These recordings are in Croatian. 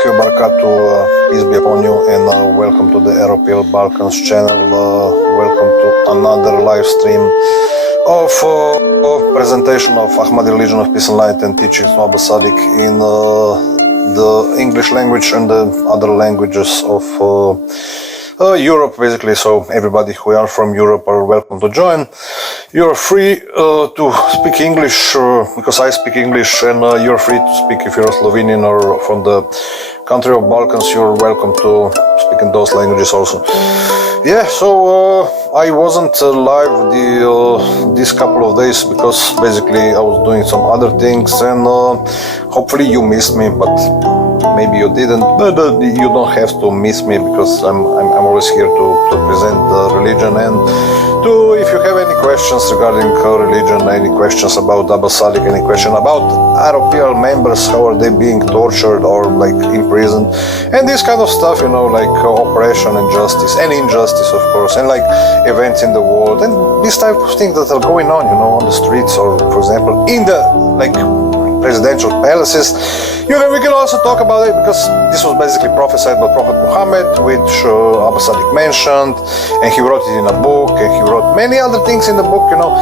Warahmatullahi Wabarakatuh. Peace be upon you, and welcome to the Aeropil Balkans channel. Welcome to another live stream of presentation of Ahmadi Religion of Peace and Light and teachings of Abba Sadiq in the English language and the other languages of Europe, basically. So everybody who are from Europe are welcome to join. You're free to speak English because I speak English, and you're free to speak if you're Slovenian or from the country of Balkans. You're welcome to speak in those languages also. Yeah, so I wasn't live this couple of days because basically I was doing some other things, and hopefully you missed me, but maybe you didn't. But you don't have to miss me because I'm always here to present the religion, and to, if you have any questions regarding religion, any questions about Abba Sadiq, any question about Aeropil members, how are they being tortured or like imprisoned, and this kind of stuff, you know, like oppression and justice and injustice, of course, and like events in the world and these type of things that are going on, you know, on the streets, or for example in the like presidential palaces. You know, we can also talk about it because this was basically prophesied by Prophet Muhammad, which Abba Sadiq mentioned, and he wrote it in a book, and he wrote many other things in the book, you know.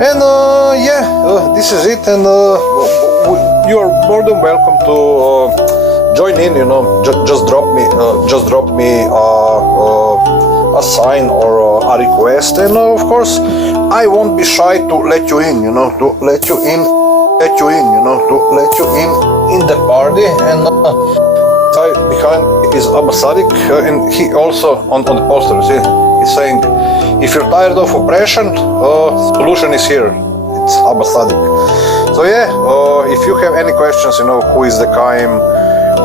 And this is it, and you are more than welcome to join in, you know. Just drop me a sign or a request, and of course I won't be shy to let you in, you know, to let you in, in the party. And behind is Abba Sadiq, and he also on the poster, see, he's saying, if you're tired of oppression, solution is here. It's Abba Sadiq. So yeah, if you have any questions, you know, who is the Qaim,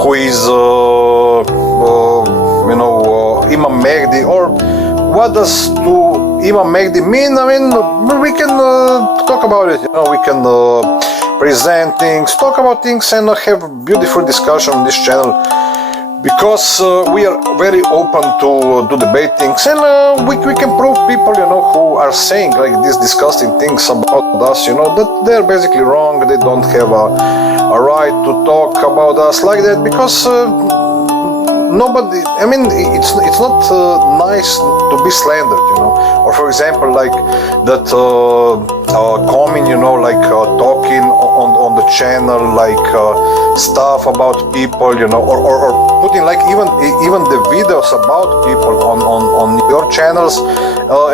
who is Imam Mahdi, or what does to Imam Mahdi mean? I mean, we can talk about it, you know, we can present things, talk about things, and have a beautiful discussion on this channel, because we are very open to do debate things, and we can prove people, you know, who are saying like these disgusting things about us, you know, that they're basically wrong. They don't have a right to talk about us like that, because nobody, I mean, it's not nice to be slandered, you know. Or for example, like that comment, you know, like talking on the channel, like stuff about people, you know, or putting like even the videos about people on your channels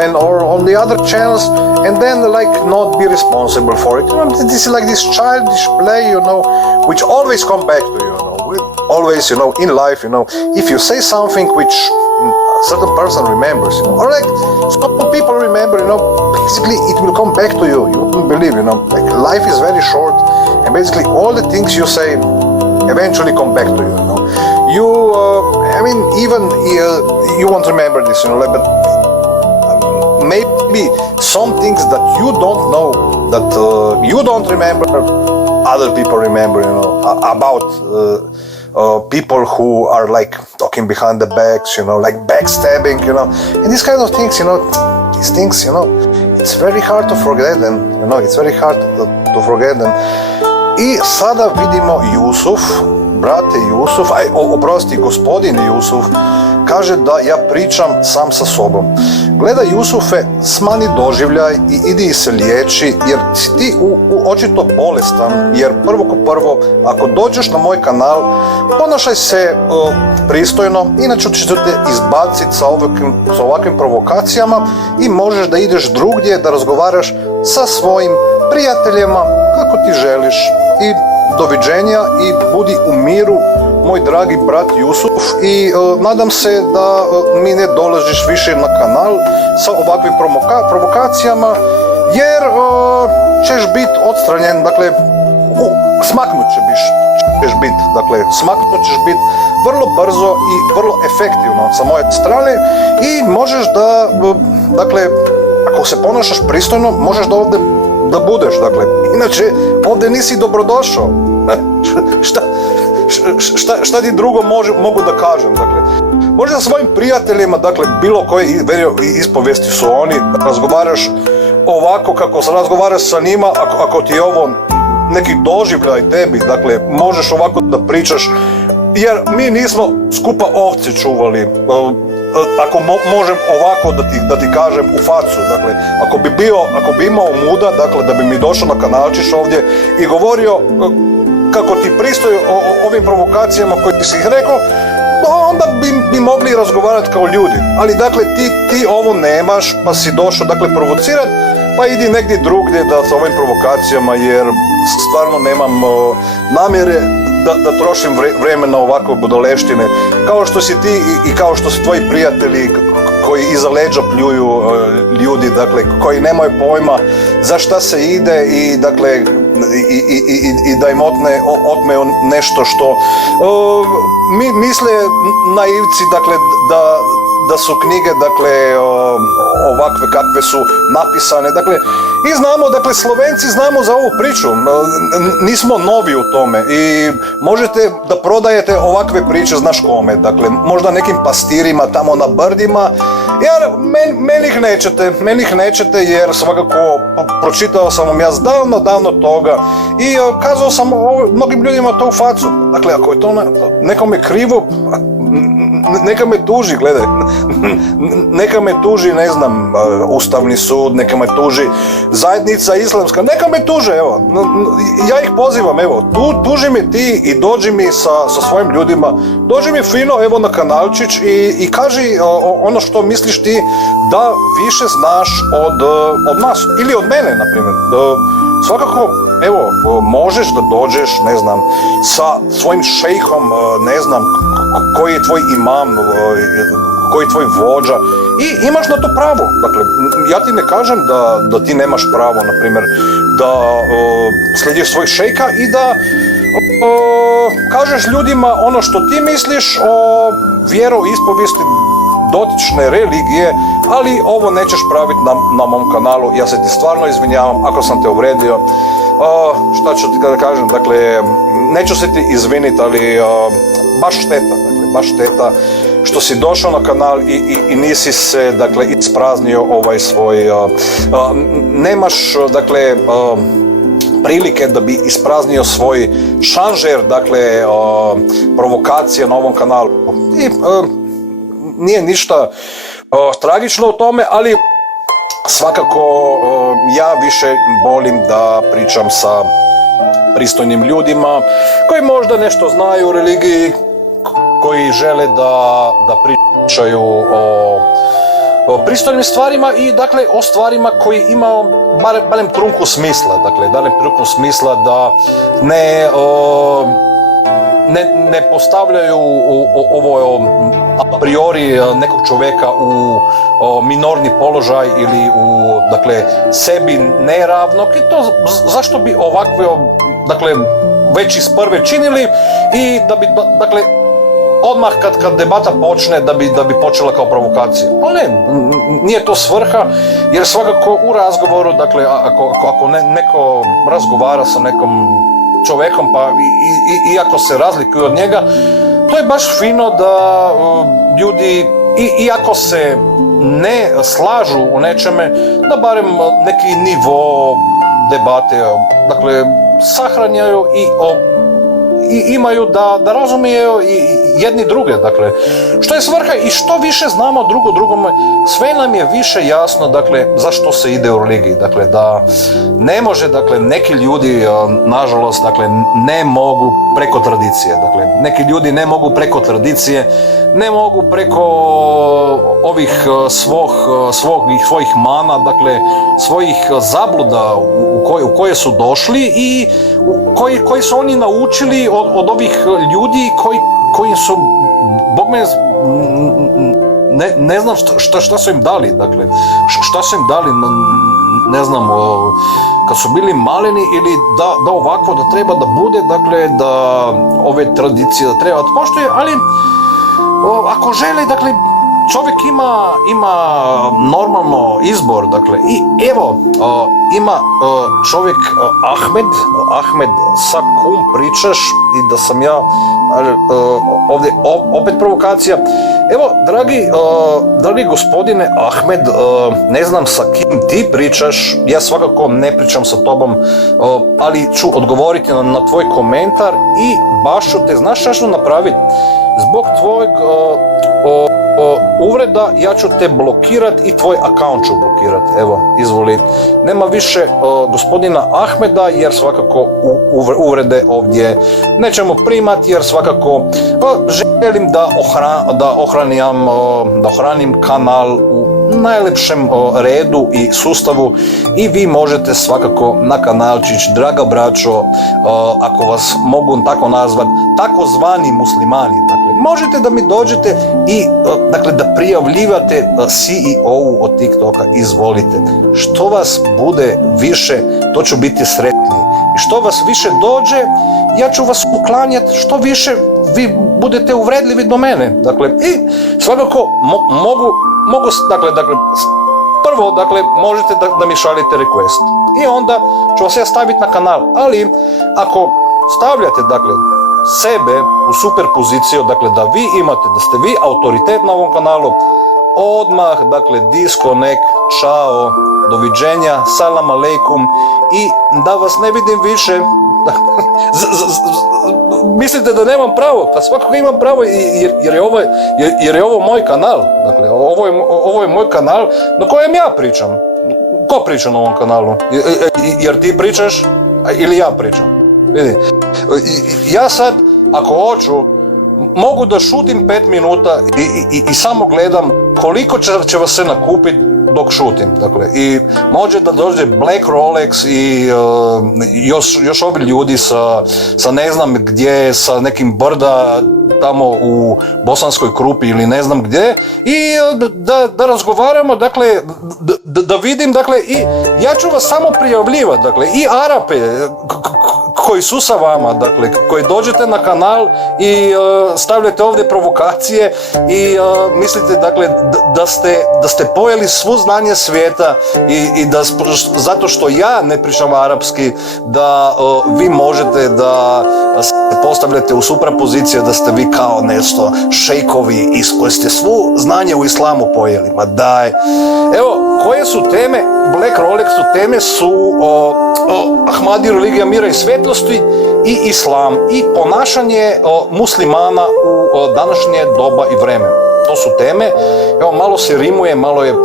and or on the other channels, and then like not be responsible for it. You know, this is like this childish play, you know, which always come back to you, you know. Always, you know, in life, you know, if you say something which a certain person remembers, you know, or like some people remember, you know, basically it will come back to you. You wouldn't believe, you know, like life is very short, and basically all the things you say eventually come back to you, you know. You, I mean, even you won't remember this, you know, like, but maybe some things that you don't know, that you don't remember, other people remember, you know, about people who are like talking behind the backs, you know, like backstabbing, you know, and these kind of things, you know, these things, you know, it's very hard to forget them, you know, it's very hard to forget them. I sada vidimo Jusuf, brate Jusuf, oprosti, gospodin Jusuf, kaže da ja pričam sam sa sobom. Gledaj Jusufe, smani doživljaj i idi se liječi, jer si ti očito bolestan, jer prvo ko prvo, ako dođeš na moj kanal, ponašaj se pristojno, inače ću te izbaciti sa ovakvim provokacijama i možeš da ideš drugdje, da razgovaraš sa svojim prijateljima kako ti želiš. I doviđenja i budi u miru, moj dragi brat Jusuf, i nadam se da mi ne dolaziš više na kanal sa ovakvim provokacijama, jer ćeš biti odstranjen, dakle smaknut ćeš biti vrlo brzo i vrlo efektivno sa moje strane, i možeš da, dakle, ako se ponašaš pristojno, možeš da ovdje da budeš, dakle, inače ovdje nisi dobrodošao. Šta ti drugo mogu da kažem, dakle, možda sa svojim prijateljima, dakle, bilo koje ispovesti su oni, razgovaraš ovako kako se razgovaraš sa njima, ako ti je ovo neki doživljaj tebi, dakle, možeš ovako da pričaš jer mi nismo skupa ovce čuvali. Ako možem ovako da ti kažem u facu, dakle, ako bi imao muda, dakle, da bi mi došao na kanalčić ovdje i govorio kako ti pristoji o ovim provokacijama koje ti si ih rekao, onda bi mogli razgovarati kao ljudi. Ali dakle, ti ovo nemaš, pa si došao, dakle, provocirat, pa idi negdje drugdje da sa ovim provokacijama, jer stvarno nemam namjere da trošim vrijeme na ovakve budoleštine, kao što si ti i kao što su tvoji prijatelji koji iza leđa pljuju ljudi, dakle, koji nemaju pojma za šta se ide i, dakle, i da im otmeju nešto što misle naivci, dakle, da su knjige, dakle, ovakve kakve su napisane, dakle, i znamo, dakle, Slovenci znamo za ovu priču, nismo novi u tome i možete da prodajete ovakve priče, znaš kome, dakle, možda nekim pastirima tamo na brdima, jer meni ih nećete, jer svakako pročitao sam vam ja davno toga i kazao sam mnogim ljudima to u facu, dakle, ako je to nekome krivo, neka me tuži, gledaj, neka me tuži, ne znam, Ustavni sud, neka me tuži zajednica islamska, neka me tuže, evo, ja ih pozivam, evo, tuži mi ti i dođi mi sa svojim ljudima, dođi mi fino, evo, na kanalčić i kaži ono što misliš ti da više znaš od nas, ili od mene, na primjer, svakako, evo, možeš da dođeš, ne znam, sa svojim šejhom, ne znam, koji je tvoj imam, koji je tvoj vođa i imaš na to pravo. Dakle, ja ti ne kažem da ti nemaš pravo, na primjer, da slijediš svoj šejka i da kažeš ljudima ono što ti misliš o vjeroispovijesti dotične religije, ali ovo nećeš praviti na mom kanalu. Ja se ti stvarno izvinjavam ako sam te uvredio. Šta ću ti da kažem, dakle, neću se ti izviniti, ali baš šteta što si došao na kanal i nisi se, dakle, ispraznio ovaj svoj, nemaš, dakle, prilike da bi ispraznio svoj šanžer, dakle, provokacije na ovom kanalu. I nije ništa tragično u tome, ali svakako ja više volim da pričam sa pristojnim ljudima koji možda nešto znaju o religiji, koji žele da pričaju o pristojnim stvarima i, dakle, o stvarima koji imaju barem trunku smisla, dakle, da ne postavljaju ovo a priori nekog čovjeka u minorni položaj ili u, dakle, sebi neravnog, i to zašto bi ovakve, dakle, već iz prve činili i da bi, dakle, odmah kad debata počne da bi počela kao provokacija. Pa ne, nije to svrha, jer svakako u razgovoru, dakle, ako neko razgovara sa nekom čovjekom, pa iako se razlikuju od njega, to je baš fino da ljudi, iako se ne slažu u nečeme, da barem neki nivo debate, dakle, sahranjaju i imaju da razumiju i jedni druge, dakle, što je svrha i što više znamo drugome, sve nam je više jasno, dakle, zašto se ide u religiji, dakle, da ne može, dakle, neki ljudi, nažalost, dakle, ne mogu preko tradicije, dakle, neki ljudi ne mogu preko tradicije, ne mogu preko ovih svojih mana, dakle, svojih zabluda u koje su došli i koji su oni naučili od ovih ljudi koji su, Bog me, ne znam šta su im dali, dakle, šta su im dali, ne znam, kad su bili maleni ili da ovako da treba da bude, dakle, da ove tradicije da treba da poštuje, ali ako žele, dakle, čovjek ima normalno izbor, dakle, i evo, ima čovjek Ahmed Sakum pričaš i da sam ja, ovdje opet provokacija, evo, dragi gospodine Ahmed, ne znam sa kim ti pričaš, ja svakako ne pričam sa tobom, ali ću odgovoriti na tvoj komentar i baš ću te, znaš šta ću napraviti, zbog tvojeg uvreda ja ću te blokirat i tvoj account ću blokirat, evo, izvoli. Nema više gospodina Ahmeda jer svakako uvrede ovdje nećemo primati jer svakako želim da ohranim kanal u najlepšem redu i sustavu i vi možete svakako na kanalčić, draga braćo, ako vas mogu tako nazvat, takozvani muslimani, dakle, možete da mi dođete i dakle, da prijavljivate CEO-u od TikToka, izvolite. Što vas bude više, to ću biti sretniji. I što vas više dođe, ja ću vas uklanjati, što više vi budete uvredljivi do mene. Dakle, i svakako mogu dakle, prvo, dakle, možete da mi šaljete request. I onda ću vas ja staviti na kanal. Ali, ako stavljate, dakle, sebe u super poziciju, dakle, da vi imate, da ste vi autoritet na ovom kanalu, odmah, dakle, disconnect, čao, doviđenja, salam aleikum i da vas ne vidim više. Mislite da nemam pravo? Pa svakako imam pravo jer je ovo moj kanal. Dakle, ovo je moj kanal na kojem ja pričam. Ko priča na ovom kanalu? Jer ti pričaš ili ja pričam? Vidi, ja sad, ako hoću, mogu da šutim 5 minuta i samo gledam koliko će vas se nakupiti dok šutim, dakle, i može da dođe Black Rolex i još ovi ljudi sa ne znam gdje, sa nekim brda tamo u Bosanskoj Krupi ili ne znam gdje i da razgovaramo, dakle, da vidim, dakle, i ja ću vas samo prijavljivati, dakle, i Arape koji su sa vama, dakle, koji dođete na kanal i stavljate ovdje provokacije i mislite, dakle, da ste pojeli svu znanje svijeta i da zato što ja ne pričam arapski, da vi možete da se postavljate u suprapozicije, da ste vi kao nešto šejkovi iz koje ste svu znanje u islamu pojeli. Ma daj. Evo, koje su teme Black Rolexu? Teme su Ahmadi, religija mira i svetlosti i islam i ponašanje muslimana u današnje doba i vreme. To su teme, evo, malo se rimuje, malo je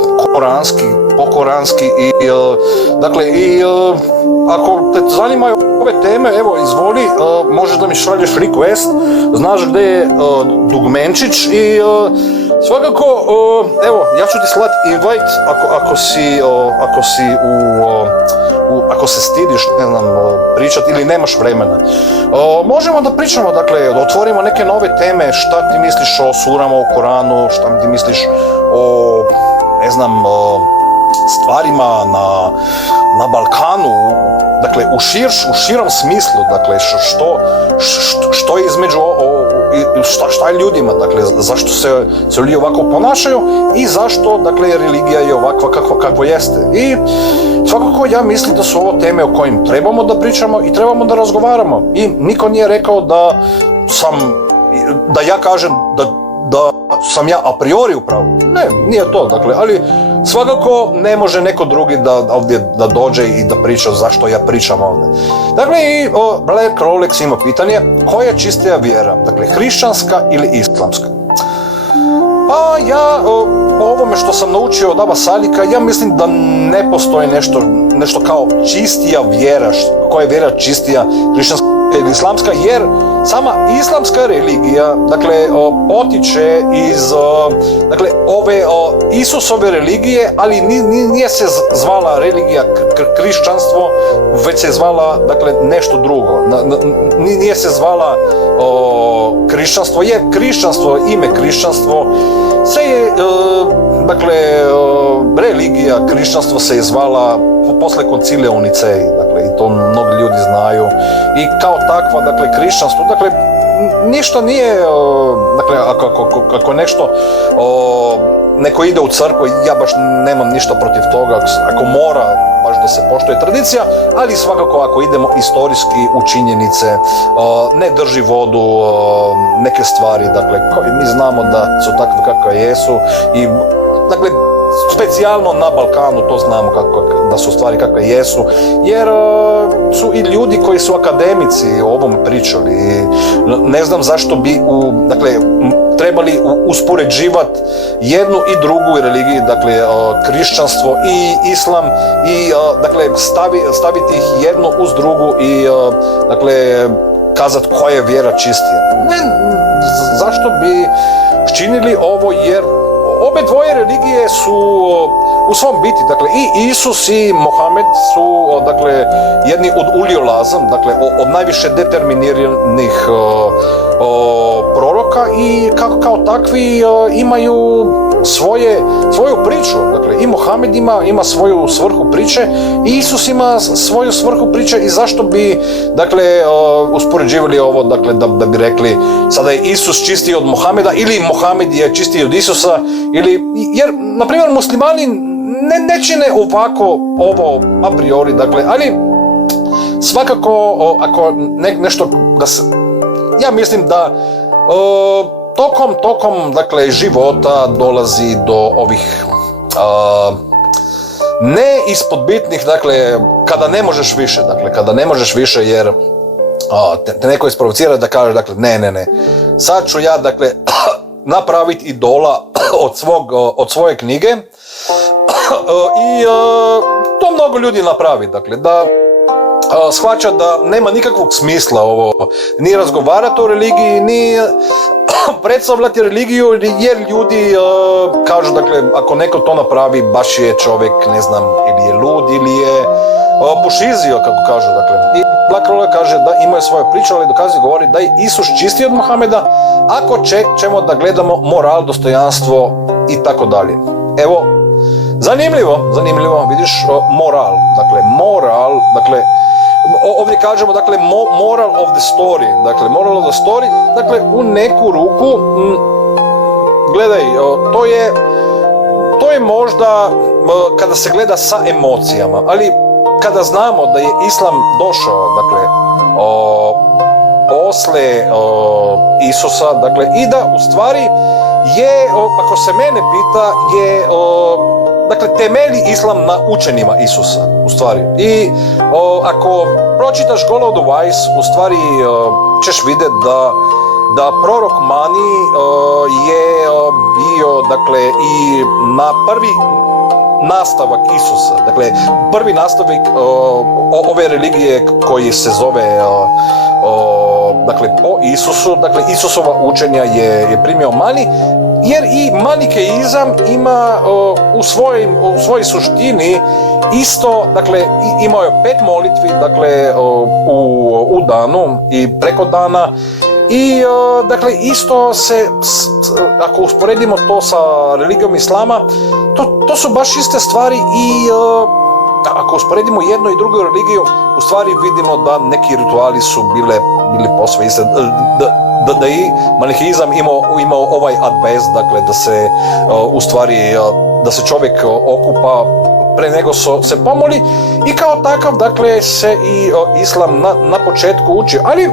pokoranski i dakle, i ako te zanimaju ove teme, evo, izvoli, možeš da mi šalješ request, znaš gdje je Dugmenčić i svakako, evo, ja ću ti slati invite ako se stidiš, ne znam, pričati ili nemaš vremena. Možemo da pričamo, dakle, da otvorimo neke nove teme, šta ti misliš o surama u Koranu, šta ti misliš o, ne znam, stvarima na Balkanu, dakle, u širom smislu, dakle, što je između, šta je ljudima, dakle, zašto se ljudi ovako ponašaju i zašto, dakle, religija je ovakva kako jeste. I svakako ja mislim da su ovo teme o kojim trebamo da pričamo i trebamo da razgovaramo. I niko nije rekao da ja kažem da sam ja a priori u pravu. Ne, nije to, dakle, ali svakako ne može neko drugi da dođe i da priča zašto ja pričam ovdje. Dakle, i Black Rolex ima pitanje, koja je čistija vjera? Dakle, hrišćanska ili islamska? Pa ja, po ovome što sam naučio od Aba Salika, ja mislim da ne postoji nešto kao čistija vjera, koja je vjera čistija, hrišćanska ili islamska, jer sama islamska religija, dakle, potiče iz, dakle, ove Isusove religije, ali nije se zvala religija krišćanstvo, već se zvala, dakle, nešto drugo. Nije se zvala krišćanstvo, je krišćanstvo, ime krišćanstvo se je, dakle, religija krišćanstvo se je zvala posle koncilija u Niceji, dakle, i to mnogi ljudi znaju i kao takva, dakle, krišćanstvo, dakle, ništa nije, dakle, ako nešto, neko ide u crkvu, ja baš nemam ništa protiv toga, ako mora baš da se poštuje tradicija, ali svakako ako idemo istorijski u činjenice, ne drži vodu neke stvari, dakle, koje mi znamo da su takve kakve jesu i, dakle, specijalno na Balkanu to znamo da su stvari kakve jesu, jer su i ljudi koji su akademici o ovom pričali i ne znam zašto bi dakle, trebali uspoređivati jednu i drugu religiju, dakle, kršćanstvo i islam i, dakle, staviti ih jednu uz drugu i, dakle, kazati koja je vjera čistija. Ne, zašto bi činili ovo, jer obe dvoje religije su u svom biti, dakle, i Isus i Mohamed su, dakle, jedni od uliolazam, dakle, od najviše determiniranih proroka i kao takvi imaju svoju priču, dakle, i Mohamed ima svoju svrhu priče i Isus ima svoju svrhu priče i zašto bi, dakle, uspoređivali ovo, dakle, da bi rekli sada je Isus čistiji od Mohameda ili Mohamed je čistiji od Isusa, ili, jer, na primjer, muslimani ne čine ovako ovo a priori, dakle, ali svakako ako nešto da se, ja mislim da tokom, dakle, života dolazi do ovih ne ispod bitnih, dakle, kada ne možeš više, jer te neko isprovocira da kaže, dakle, ne, sad ću ja, dakle, napraviti idola od svoje knjige i to mnogo ljudi napravi, dakle, da shvaća da nema nikakvog smisla ovo, ni razgovarati o religiji, ni predstavljati religiju, jer ljudi kažu, dakle, ako neko to napravi, baš je čovjek, ne znam, ili je lud, ili je pušizio, kako kažu, dakle. I Black Roller kaže da imaju svoje priče, ali dokazuje, govori da je Isus čistiji od Mohameda, ako ćemo da gledamo moral, dostojanstvo i tako dalje. Evo, zanimljivo, vidiš, moral, dakle, ovdje kažemo, dakle, moral of the story, dakle, u neku ruku, gledaj, to je možda kada se gleda sa emocijama, ali kada znamo da je Islam došao, dakle, posle Isusa, dakle, i da u stvari je, ako se mene pita, je, dakle, temelji Islam na učenjima Isusa, u stvari. I ako pročitaš God of the Wise, u stvari ćeš vidjeti da prorok Mani je bio, dakle, i na prvi nastavak Isusa, dakle, prvi nastavak ove religije koji se zove, dakle, po Isusu, dakle, Isusova učenja je primio Mani, jer i manikeizam ima u svojoj suštini isto, dakle, imao je 5 molitvi, dakle, u danu i preko dana. I, dakle, isto se, ako usporedimo to sa religijom Islama, to su baš iste stvari i ako usporedimo jednu i drugu religiju, u stvari vidimo da neki rituali su bili posve iste, da i maniheizam imao ovaj adbez, dakle, da se u stvari, da se čovjek okupa pre nego se pomoli i kao takav, dakle, se i Islam na početku uči, ali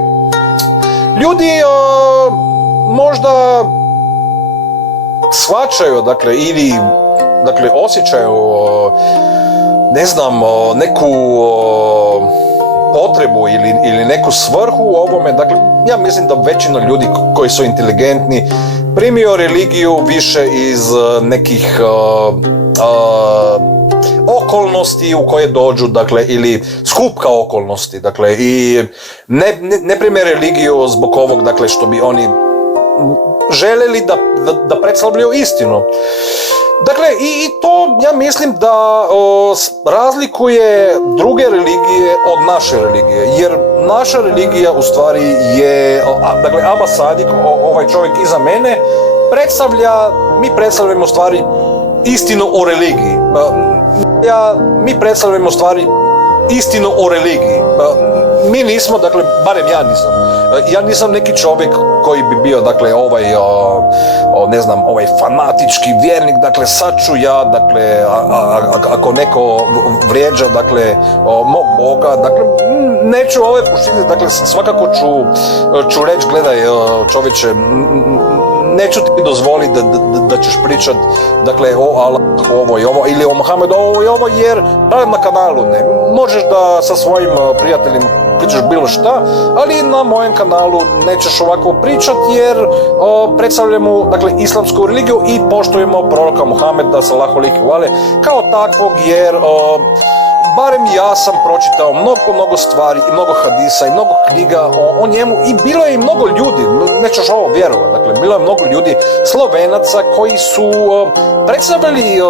ljudi možda shvaćaju, dakle, ili, dakle, osjećaju, ne znam, neku potrebu ili neku svrhu u ovome. Dakle, ja mislim da većina ljudi koji su inteligentni primio religiju više iz nekih okolnosti u koje dođu, dakle, ili skupka okolnosti, dakle, i ne prime religiju zbog ovog, dakle, što bi oni željeli da predstavljaju istinu. Dakle, i to ja mislim da razlikuje druge religije od naše religije, jer naša religija u stvari je, dakle, Abbas Sadik, ovaj čovjek iza mene, mi predstavljamo u stvari istinu o religiji. Mi predstavljamo u stvari istinu o religiji. Mi nismo, dakle, barem ja nisam neki čovjek koji bi bio, dakle, ne znam, fanatički vjernik, dakle, sad ću ja, dakle, ako neko vrijeđa, dakle, mog Boga, dakle, neću puštiti, dakle, svakako ću reći, gledaj, čovječe, neću ti dozvoliti da ćeš pričat, dakle, o Allahu ovo i ovo, ili o Mohamedu ovo i ovo, jer barem na kanalu ne. Možeš da sa svojim prijateljima pričaš bilo šta, ali na mojem kanalu nećeš ovako pričat, jer predstavljamo, dakle, islamsku religiju i poštujemo proroka Mohameda sallallahu alejhi ve sellem kao takvog, jer barem ja sam pročitao mnogo stvari i mnogo hadisa i mnogo knjiga o njemu, i bilo je i mnogo ljudi, nećeš ovo vjerovati, dakle, bilo je mnogo ljudi, Slovenaca, koji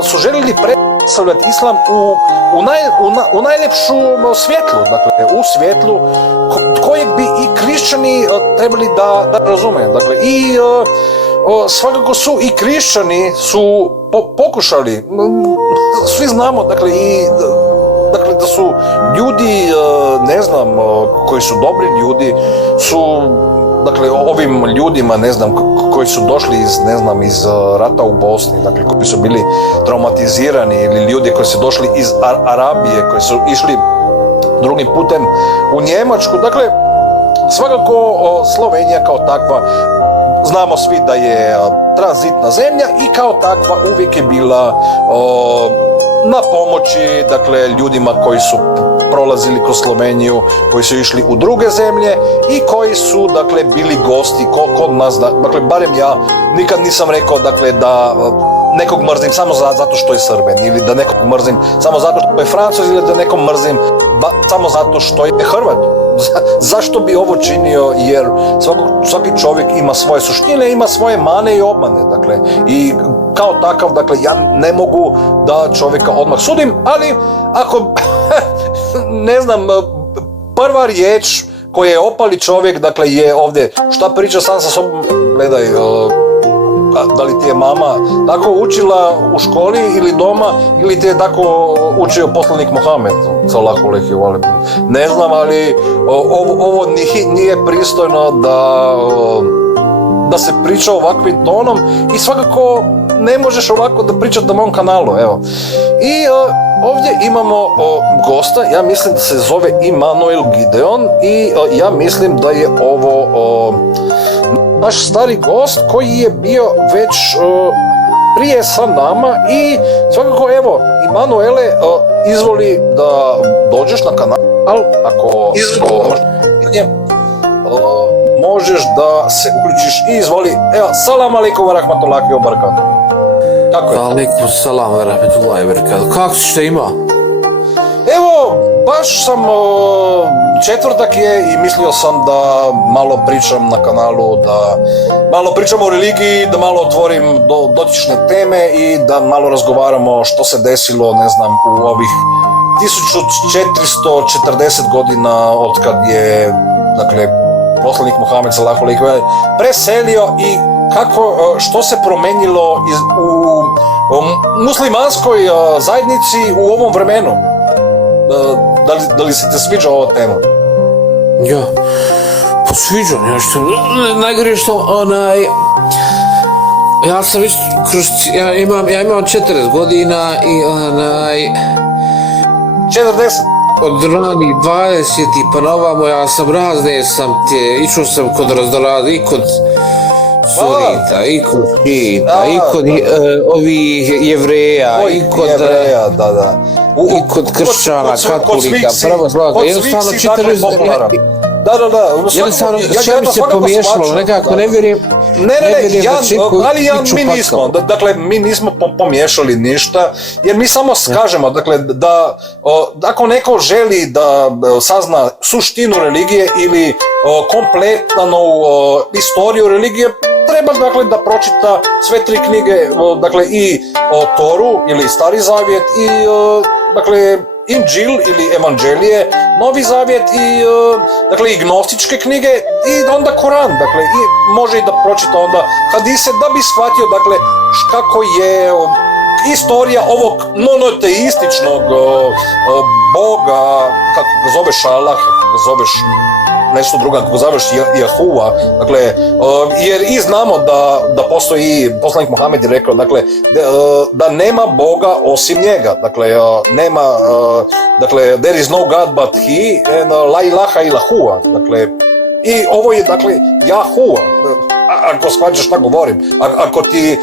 su željeli predstavljati islam u najljepšu svjetlu, dakle, u svjetlu kojeg bi i kršćani trebali da razume, dakle, i svakako su i kršćani su pokušali, svi znamo, dakle, da su ljudi, ne znam, koji su dobri ljudi, su, dakle, ovim ljudima, ne znam, koji su došli iz rata u Bosni, dakle, koji su bili traumatizirani, ili ljudi koji su došli iz Arabije, koji su išli drugim putem u Njemačku, dakle, svakako Slovenija kao takva, znamo svi da je tranzitna zemlja i kao takva uvijek je bila na pomoći, dakle, ljudima koji su prolazili kroz Sloveniju, koji su išli u druge zemlje i koji su, dakle, bili gosti kod nas, dakle, barem ja nikad nisam rekao, dakle, da nekog mrzim samo zato što je Srben, ili da nekog mrzim samo zato što je Francuz, ili da nekog mrzim samo zato što je Hrvat. Zašto bi ovo činio? Jer svaki čovjek ima svoje suštine, ima svoje mane i obmane, dakle, i kao takav, dakle, ja ne mogu da čovjeka odmah sudim, ali ako, ne znam, prva riječ koja je opali čovjek, dakle, je ovdje, šta priča sam sa sobom, gledaj, da li ti je mama tako učila u školi ili doma, ili ti je tako učio poslanik Mohamed sallallahu alejhi ve sellem. Ne znam, ali ovo nije pristojno da se priča ovakvim tonom, i svakako ne možeš ovako da pričati na mom kanalu, evo. I ovdje imamo gosta, ja mislim da se zove Immanuel Gideon, i ja mislim da je ovo naš stari gost koji je bio već prije sa nama, i svakako, evo, Immanuele, izvoli da dođeš na kanal, ako možeš da se uključiš i izvoli. Evo, salam alaikum wa rahmatullahi wa barakatuh. Kako je? Alaikum salam wa rahmatullahi wa barakatuh. Kako si, šta ima? Evo, baš sam, četvrtak je i mislio sam da malo pričam na kanalu, da malo pričam o religiji, da malo otvorim dotične teme i da malo razgovaramo što se desilo, ne znam, u ovih 1440 godina od kad je, dakle, poslanik Mohamed sallallahu alejhi ve sellem preselio, i što se promenilo u muslimanskoj zajednici u ovom vremenu. Da li se te sviđa ova tema? Ja, pa sviđa nešto. Najgore je što, ja sam već ja imam 40 godina i 40? od ranih 20 pa na ovamo, ja sam razne, išao sam kod razdoraza, i kod Sunita, i kod Šita, i kod ovih Jevreja, i kod Jevreja, da. I kod kršćana, katolika, pravoslavna, jednostavno čitaš, jednostavno sve mi se pomiješalo, nekako ne vjerujem da činku mi nismo, dakle, mi nismo pomiješali ništa, jer mi samo skažemo, dakle, da ako neko želi da sazna suštinu religije ili kompletnu istoriju religije, treba, dakle, da pročita sve tri knjige, dakle, i Toru ili Stari Zavjet, i, dakle, Inđil ili Evanđelije, Novi Zavjet, i, dakle, i gnostičke knjige, i onda Koran, dakle, i može i da pročita onda hadise, da bi shvatio, dakle, kako je istorija ovog monoteističnog Boga, kako ga zoveš Allah, kako ga zoveš nešto drugo, kako ga zoveš Jehova, dakle, jer i znamo da postoji, poslanik Muhammed je rekao, dakle, da nema Boga osim njega, dakle, nema, dakle, there is no God but he, and la ilaha illa huwa, dakle, i ovo je, dakle, Jahua, ako shvaćaš šta govorim, ako ti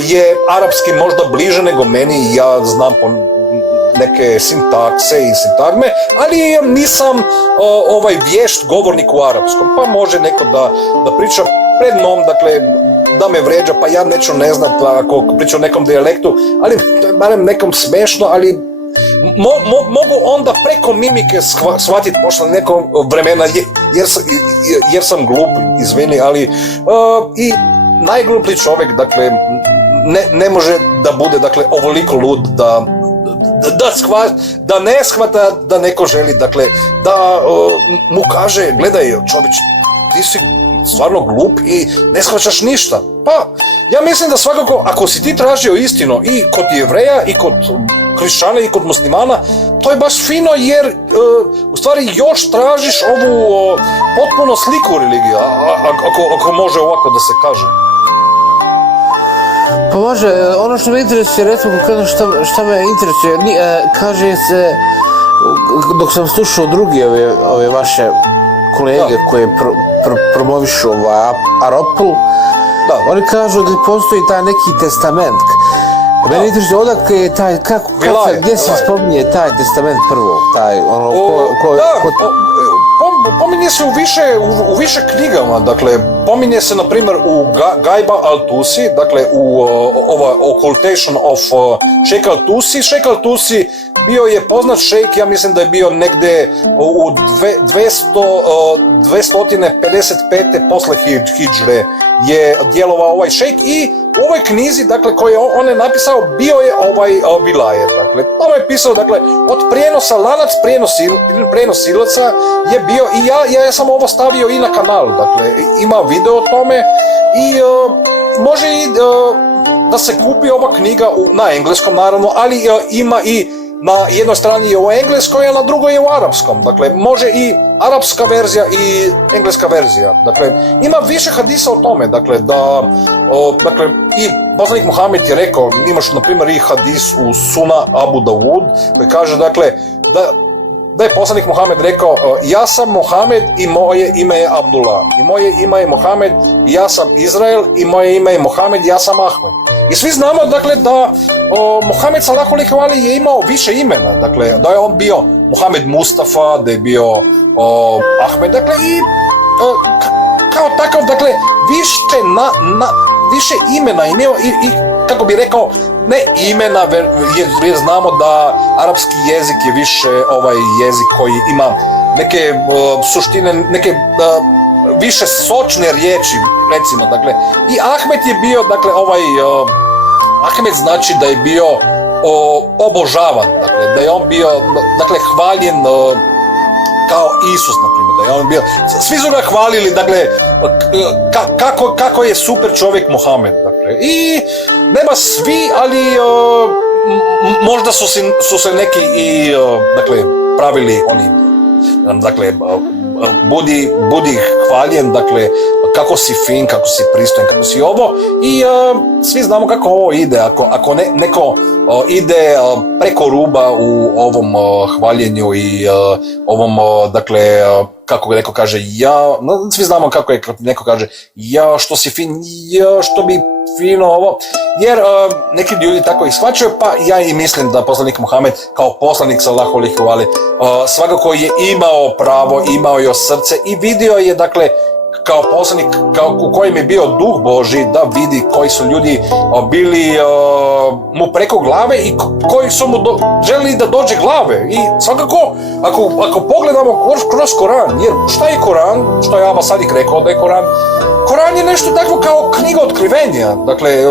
je arapski možda bliže nego meni, ja znam po neke sintakse i sintagme, ali nisam vješt govornik u arapskom, pa može neko da priča pred mnom, dakle, da me vređa, pa ja neću ne znat ako pričam o nekom dijalektu, ali to je barem nekom smešno, ali mogu onda preko mimike shvatiti pošto nekom vremena, jer sam glup, izvini, ali i najgluplji čovjek, dakle, ne može da bude, dakle, ovoliko lud da ne shvata da neko želi, dakle, da mu kaže, gledaj čovječ, ti si stvarno glup i ne shvaćaš ništa. Pa, ja mislim da svakako, ako si ti tražio istinu i kod Jevreja i kod Hrišćana i kod muslimana, to je baš fino jer u stvari još tražiš ovu potpuno sliku religije, ako može ovako da se kaže. Pa može, ono što me interesuje, recimo konkretno šta me interesuje, kaže se, dok sam slušao drugi ove vaše kolege koje promovišu Aropl, oni kažu da postoji taj neki testament. Mene interesuje odakle je taj, gdje se spominje taj testament prvo, taj ono pominje se u više knjigama, dakle, pominje se, na primjer, u Gajba al-Tusi, dakle, u Occultation of Sheikh al-Tusi. Sheikh al-Tusi bio je poznat šejk, ja mislim da je bio negde u 255. posle hidžre je djelovao ovaj šejk i u ovoj knjizi, dakle, koju on je napisao, bio je ovaj vilajet, dakle, tamo je pisao, dakle, od prijenosa, lanac prenosilaca je bio, i ja sam ovo stavio i na kanal, dakle, ima video o tome i može i da se kupi ova knjiga na engleskom, naravno, ali ima i na jednoj strani je u engleskoj, a na drugoj je u arapskom. Dakle, može i arapska verzija i engleska verzija. Dakle, ima više hadisa o tome. Dakle, dakle, i poslanik Muhammed je rekao, imaš, na primjer, i hadis u Suna Abu Dawud, koji kaže, dakle, da je poslanik Muhammed rekao, ja sam Muhammed i moje ime je Abdullah. I moje ime je Muhammed i ja sam Izrael i moje ime je Muhammed i ja sam Ahmed. I svi znamo, dakle, da Muhammed sallallahu alejhi ve sellem je imao više imena, dakle, da je on bio Muhammed Mustafa, da je bio Ahmed, dakle, i kao takav, dakle, više imena imao i kako bi rekao, ne imena, jer znamo da arapski jezik je više jezik koji ima neke suštine, neke više sočne riječi, recimo, dakle, i Ahmed je bio, dakle, Ahmed znači da je bio obožavan, dakle, da je on bio, dakle, hvaljen kao Isus, na primjer, da je on bio, svi su ga hvalili, dakle, kako je super čovjek Muhammed, dakle, i nema svi, ali možda su se neki i, dakle, pravili oni, dakle, budi hvaljen, dakle, kako si fin, kako si pristojan, kako si ovo, i svi znamo kako ovo ide, ako neko ide preko ruba u ovom hvaljenju i ovom, dakle, kako neko kaže, svi znamo kako je, neko kaže, što si fin, što bi fino ovo, jer neki ljudi tako ih shvaćaju, pa ja i mislim da poslanik Muhammed kao poslanik sallallahu alejhi ve sellem svakako je imao pravo, imao je srce i vidio je, dakle, kao poslanik u kojem je bio duh Božji, da vidi koji su ljudi bili mu preko glave i koji su mu želili da dođe glave. I svakako, ako pogledamo kroz Koran, jer šta je Koran, što je Aba Sadik rekao da je Koran, Koran je nešto takvo kao knjiga otkrivenja, dakle,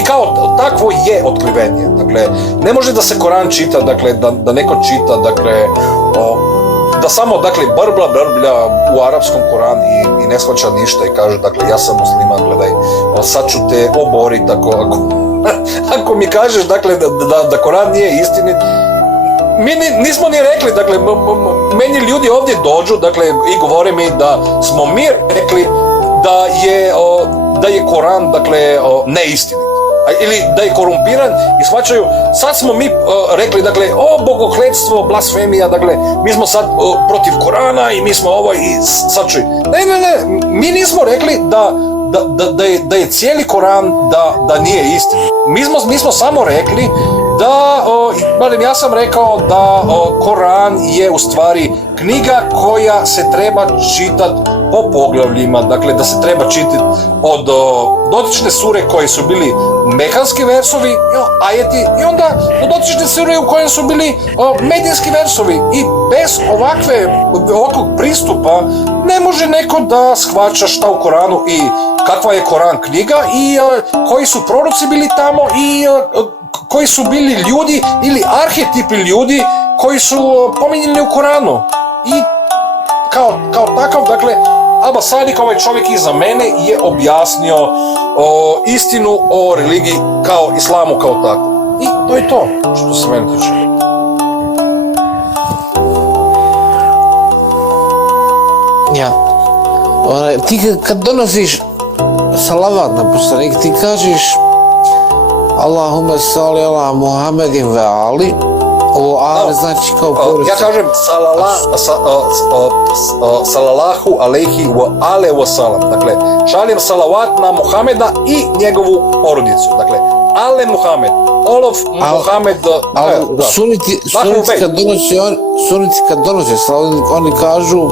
i kao takvo je otkrivenje, dakle, ne može da se Koran čita, dakle, da neko čita, dakle, da samo, dakle, brblja u arapskom Koran i ne shvaća ništa i kaže, dakle, ja sam musliman, gledaj, sad ću te oboriti ako mi kažeš, dakle, da Koran nije istinit, mi nismo ni rekli, dakle, meni ljudi ovdje dođu, dakle, i govore mi da smo mi rekli da je Koran, dakle, neistinit. Ili da je korumpiran i shvaćaju, sad smo mi rekli, dakle, bogokletstvo, blasfemija, dakle, mi smo sad protiv Korana i mi smo ovo i sad čuj. Ne, mi nismo rekli da je cijeli Koran da nije istina. Mi smo samo rekli da, barem ja sam rekao da Koran je u stvari knjiga koja se treba čitati po poglavljima, dakle da se treba čitati od dotične sure koji su bili mekanski versovi, ajeti, i onda do dotične sure u kojem su bili medijski versovi. I bez ovakvog pristupa ne može neko da shvaća šta u Koranu i kakva je Koran knjiga i koji su proroci bili tamo i koji su bili ljudi ili arhetipi ljudi koji su pominjeni u Koranu. I kao takav, dakle, Alba Sadik, ovaj čovjek iza mene, je objasnio istinu o religiji kao islamu kao tako. I to je to što se mene tiče. Ja. Ti kad donosiš salavat na poslanika, ti kažeš Allahumme salli ala Muhammedin ve ali. Ovo ale znači kao porodica. Ja kažem salallahu alejhi wa ale wa salam. Dakle, šaljem salavat na Muhameda i njegovu porodicu. Dakle, ale Muhammed. Olof Muhammed. Suniti kad donose salavat, oni kažu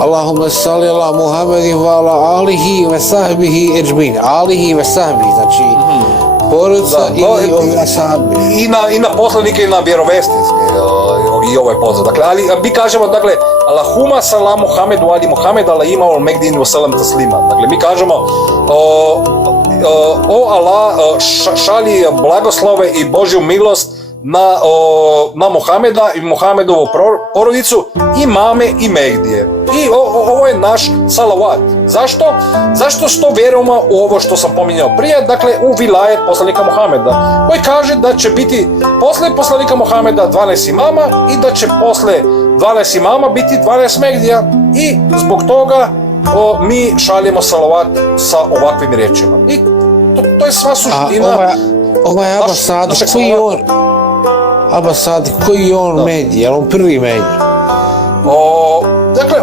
Allahumme salli ala Muhammedin wa ala alihi ve sahbihi ejmin. Alihi ve sahbihi, znači porodica i ashabi. I na poslanike i na vjerovesnice i ovaj pozdrav. Dakle, ali mi kažemo, dakle, Allahumma salam Muhammedu ali Muhammed ala ima ol megdin wa salam taslima. Dakle, mi kažemo o Allah, šalji blagoslove i Božju milost na Muhameda i Muhamedovu porodicu i mame i Megdije. I ovo je naš salavat. Zašto što vjerujemo u ovo što sam pominjao prije, dakle u vilajet poslanika Muhameda, koji kaže da će biti posle poslanika Muhameda 12 imama i da će posle 12 imama biti 12 Megdija i zbog toga mi šaljemo salavat sa ovakvim riječima. I to je sva suština. Ovaj Alba Sadik, koji je on Mehdi? Je li on prvi Mehdi? Dakle,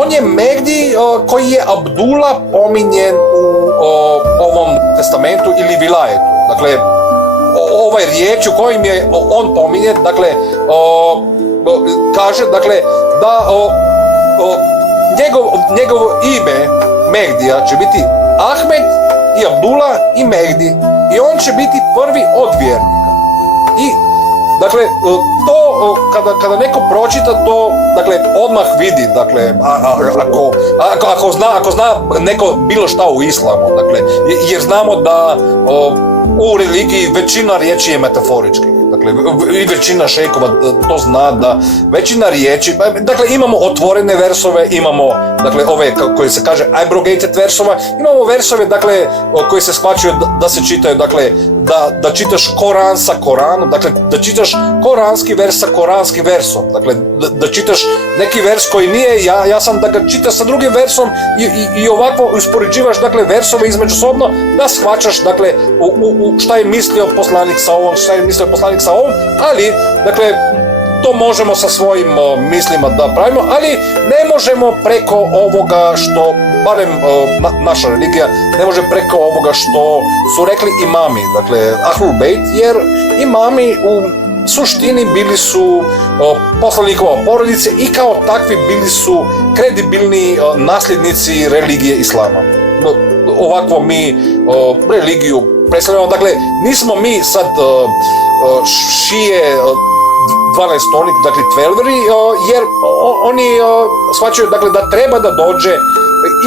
on je Mehdi koji je Abdullah pominjen u ovom testamentu ili vilajetu. Dakle, ovaj riječ u kojim je on pominjen, dakle, kaže, dakle, da njegovo ime Mehdija će biti Ahmed i Abdullah i Mehdi i on će biti prvi od vjernika. I dakle, to kada neko pročita to, dakle, odmah vidi, dakle, ako zna neko bilo šta u islamu, dakle, jer znamo da u religiji većina riječi je metaforički. Dakle, i većina šejkova to zna da većina riječi, dakle, imamo otvorene versove, imamo, dakle, ove koji se kaže abrogated versova, imamo versove, dakle, koji se shvaćaju da se čitaju, dakle, da čitaš Koran sa Koranom, dakle, da čitaš koranski vers sa koranskim versom, dakle, da čitaš neki vers koji nije jasan, da ga čitaš sa drugim versom i ovako uspoređivaš, dakle, versove izmeđusobno, da shvaćaš, dakle, šta je mislio poslanik sa ovom, šta je mislio poslanik sa ovom, ali, dakle, to možemo sa svojim mislima da pravimo, ali ne možemo preko ovoga što, barem naša religija, ne može preko ovoga što su rekli imami, dakle, Ahlul Bejt, jer imami u suštini bili su poslanikova porodice i kao takvi bili su kredibilni nasljednici religije islama. Ovakvo mi religiju predstavljamo, dakle, nismo mi sad šije 12-onik, dakle, tvelveri, jer oni shvaćaju, dakle, da treba da dođe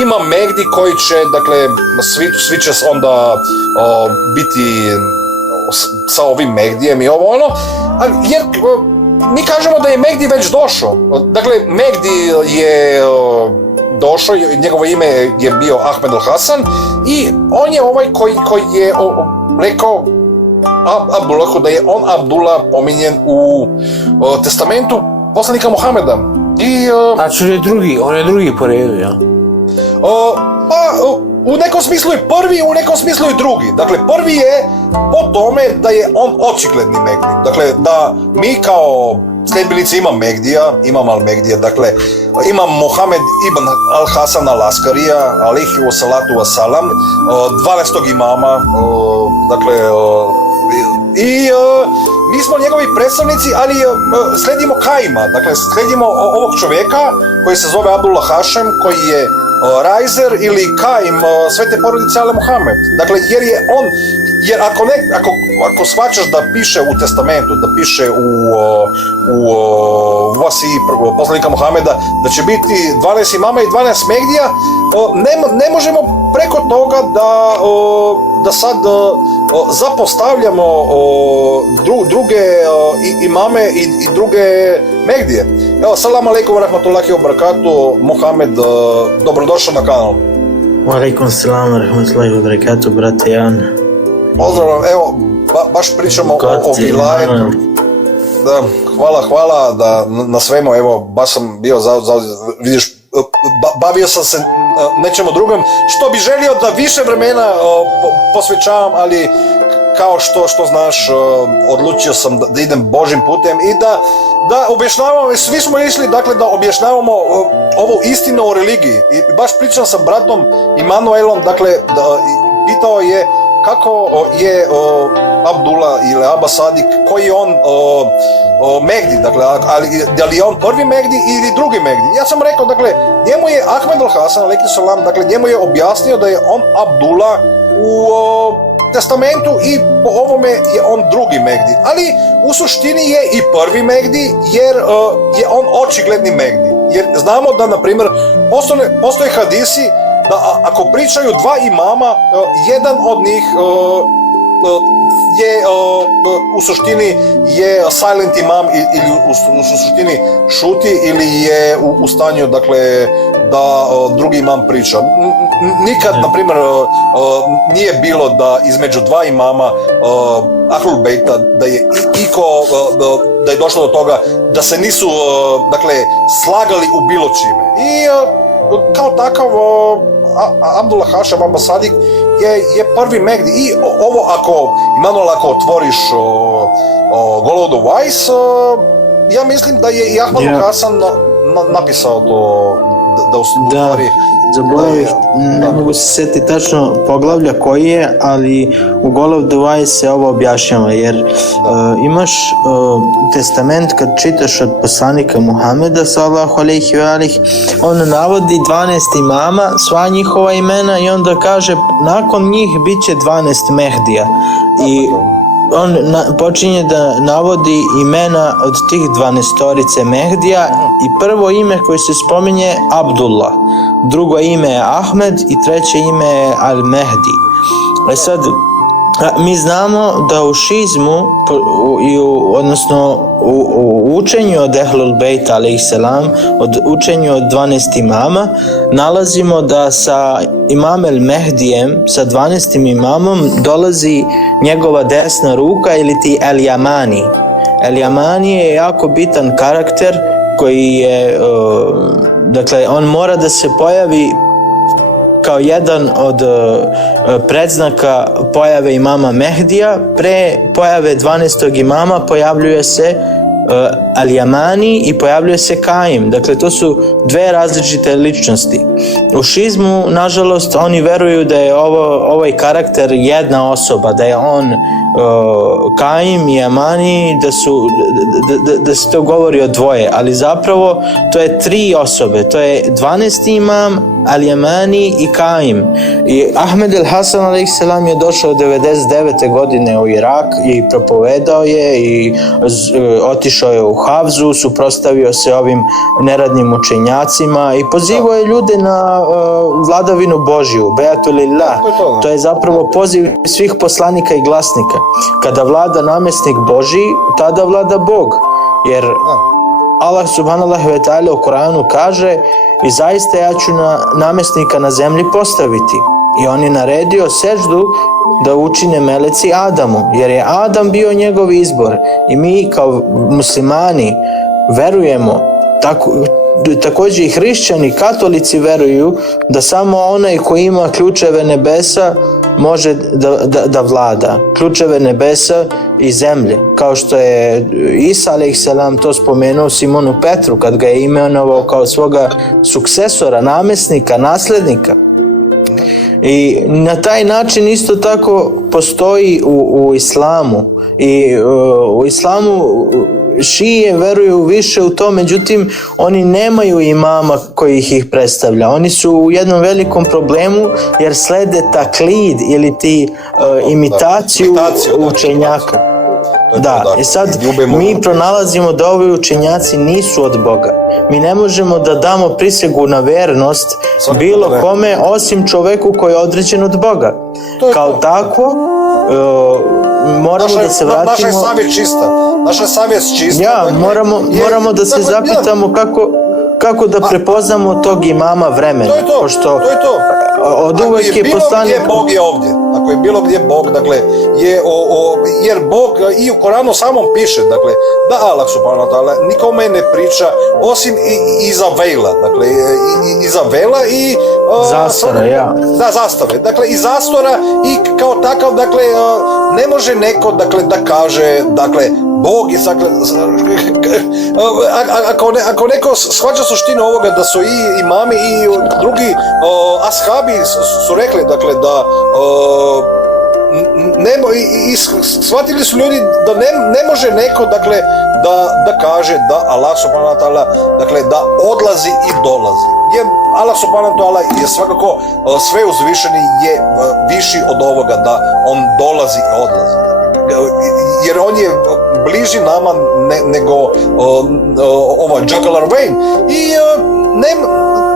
ima Mehdi koji će, dakle, svi će onda biti sa ovim Mehdijem i ovo ono, jer mi kažemo da je Mehdi već došao. Dakle, Mehdi je došao, njegovo ime je bio Ahmed al-Hasan i on je ovaj koji je rekao Abdullahu da je on Abdullah pominjen u testamentu poslanika Muhameda. Znači on je drugi po redu, ja? U nekom smislu je prvi, u nekom smislu je drugi. Dakle, prvi je po tome da je on očigledni Mehdi. Dakle, da mi kao sljedbenici imam al-Mehdija, dakle, imam Mohamed ibn al-Hasan al-Askarija, alihi wa salatu wa salam, 12. imama, dakle, i mi smo njegovi predstavnici, ali sledimo Kaima, dakle, sledimo ovog čovjeka koji se zove Abdullah Hašem, koji je Rajzer ili Kaim svete porodice Ale Muhammed. Dakle, jer ako shvaćaš da piše u testamentu, da piše u Vasiji poslanika Muhameda, da će biti 12 imama i 12 Mehdija, ne možemo preko toga da sad zapostavljamo druge imame i druge Mehdije. Evo, salam alaikum wa rahmatullahi wa barakatuh, Muhammed, dobrodošao na kanal. Wa alaikum salam wa rahmatullahi wa barakatuh, brate Jan. Pozdrav, evo, baš pričamo o vilajetu. Da, hvala da na svemu, evo, baš sam bio vidiš, bavio sam se nečemu drugom, što bi želio da više vremena posvećavam, ali kao što znaš, odlučio sam da idem Božim putem i da objašnjavamo, svi smo išli, dakle, da objašnjavamo ovu istinu o religiji. I baš pričam sa bratom Immanuelom, dakle, pitao je kako je Abdullah ili Aba Sadik, koji je on Mehdi, dakle, ali da li je on prvi Mehdi ili drugi Mehdi. Ja sam rekao, dakle, njemu je Ahmed al-Hasan, alejhi salam, dakle, njemu je objasnio da je on Abdullah u testamentu i po ovome je on drugi Mehdi. Ali u suštini je i prvi Mehdi, jer je on očigledni Mehdi. Jer znamo da, na primjer, postoje hadisi da ako pričaju dva imama, jedan od njih je u suštini je silent imam ili u suštini šuti ili je u stanju, dakle, da drugi imam priča. Nikad, na primjer, nije bilo da između dva imama Ahlul Bejta da je da je došlo do toga da se nisu, dakle, slagali u bilo čime. I kao takav Abdullah Hašem Aba Sadik je prvi Mehdi. I ovo, ako otvoriš Golodov Weiss, ja mislim da je i Ahmed al-Hasan napisao to, da u stvari... Zaboravih, ne mogu se sjetiti tačno poglavlja koji je, ali u Golov Weiss se ovo objašnjava, jer imaš testament kad čitaš od poslanika Muhameda sallallahu alejhi ve alih, on navodi 12 imama, sva njihova imena, i onda kaže nakon njih bit će 12 Mehdija. I on počinje da navodi imena od tih 12-torice Mehdija, i prvo ime koje se spominje Abdullah, drugo ime je Ahmed i treće ime je Al-Mehdi. Sad, mi znamo da u šizmu, odnosno u učenju od Ehlul Bejta alejhiselam, od učenju od 12 imama, nalazimo da sa imam el-Mehdijem, sa 12. imamom, dolazi njegova desna ruka ili ti El-Jamani. El-Jamani je jako bitan karakter koji je, dakle, on mora da se pojavi kao jedan od predznaka pojave imama Mehdija. Pre pojave 12. imama pojavljuje se Al-Jamani i pojavljuje se Kaim. Dakle, to su dve različite ličnosti. U šizmu, nažalost, oni veruju da je ovaj karakter jedna osoba, da je on Kaim i Jamani, da se to govori o dvoje, ali zapravo to je tri osobe. To je 12. imam, Al-Jamani i Kaim. I Ahmed al-Hasan alejhiselam je došao 99. godine u Irak i propovedao je i otišao je u Havzu, suprotstavio se ovim neradnim učenjacima i pozivao je ljude na vladavinu Božju, beatu lillah. To je zapravo poziv svih poslanika i glasnika. Kada vlada namjesnik Božji, tada vlada Bog. Jer Allah subhanahu wa ta'ala u Koranu kaže i zaista ja ću namjesnika na zemlji postaviti. I on je naredio seždu da učine meleci Adamu, jer je Adam bio njegov izbor. I mi kao muslimani verujemo, također i hrišćani, katolici veruju da samo onaj koji ima ključeve nebesa može da vlada. Ključeve nebesa i zemlje. Kao što je Isa a.s. to spomenuo Simonu Petru kad ga je imenovao kao svoga sukcesora, namjesnika, naslednika. I na taj način isto tako postoji u islamu. I u islamu šije veruju više u to, međutim oni nemaju imama koji ih predstavlja. Oni su u jednom velikom problemu jer slede taklid ili imitaciju učenjaka. Da, i sad mi pronalazimo da ovi učenjaci nisu od Boga. Mi ne možemo da damo prisegu na vernost bilo kome osim čoveku koji je određen od Boga. Kao tako, moramo da se vratimo... Naša je savjest čista. Naša je savjest čista. Ja, moramo da se zapitamo kako da prepoznamo tog imama vremena. To je to. Od uvek je poslanik... Ako je bilo gdje, Bog je ovdje. Ako je bilo gdje Bog, dakle, jer Bog i u Koranu samom piše, dakle, da Allah subhanahu wa ta'ala nikome ne priča osim iza vejla, dakle, iza vela i... Zastara, ja. Da, zastave. Dakle, i zastora i kao takav, dakle, ne može neko, dakle, da kaže, dakle, Bog je, dakle, ako neko shvaća suštinu ovoga da su i imami i drugi ashabi su rekli, dakle, da i shvatili su ljudi da ne može neko, dakle, da kaže da Allah subhanahu wa ta'ala, dakle, da odlazi i dolazi. Jer Allah subhanahu wa ta'ala je svakako sve uzvišeni, je viši od ovoga da on dolazi i odlazi. Jer on je bliži nama nego Juggler Wayne. I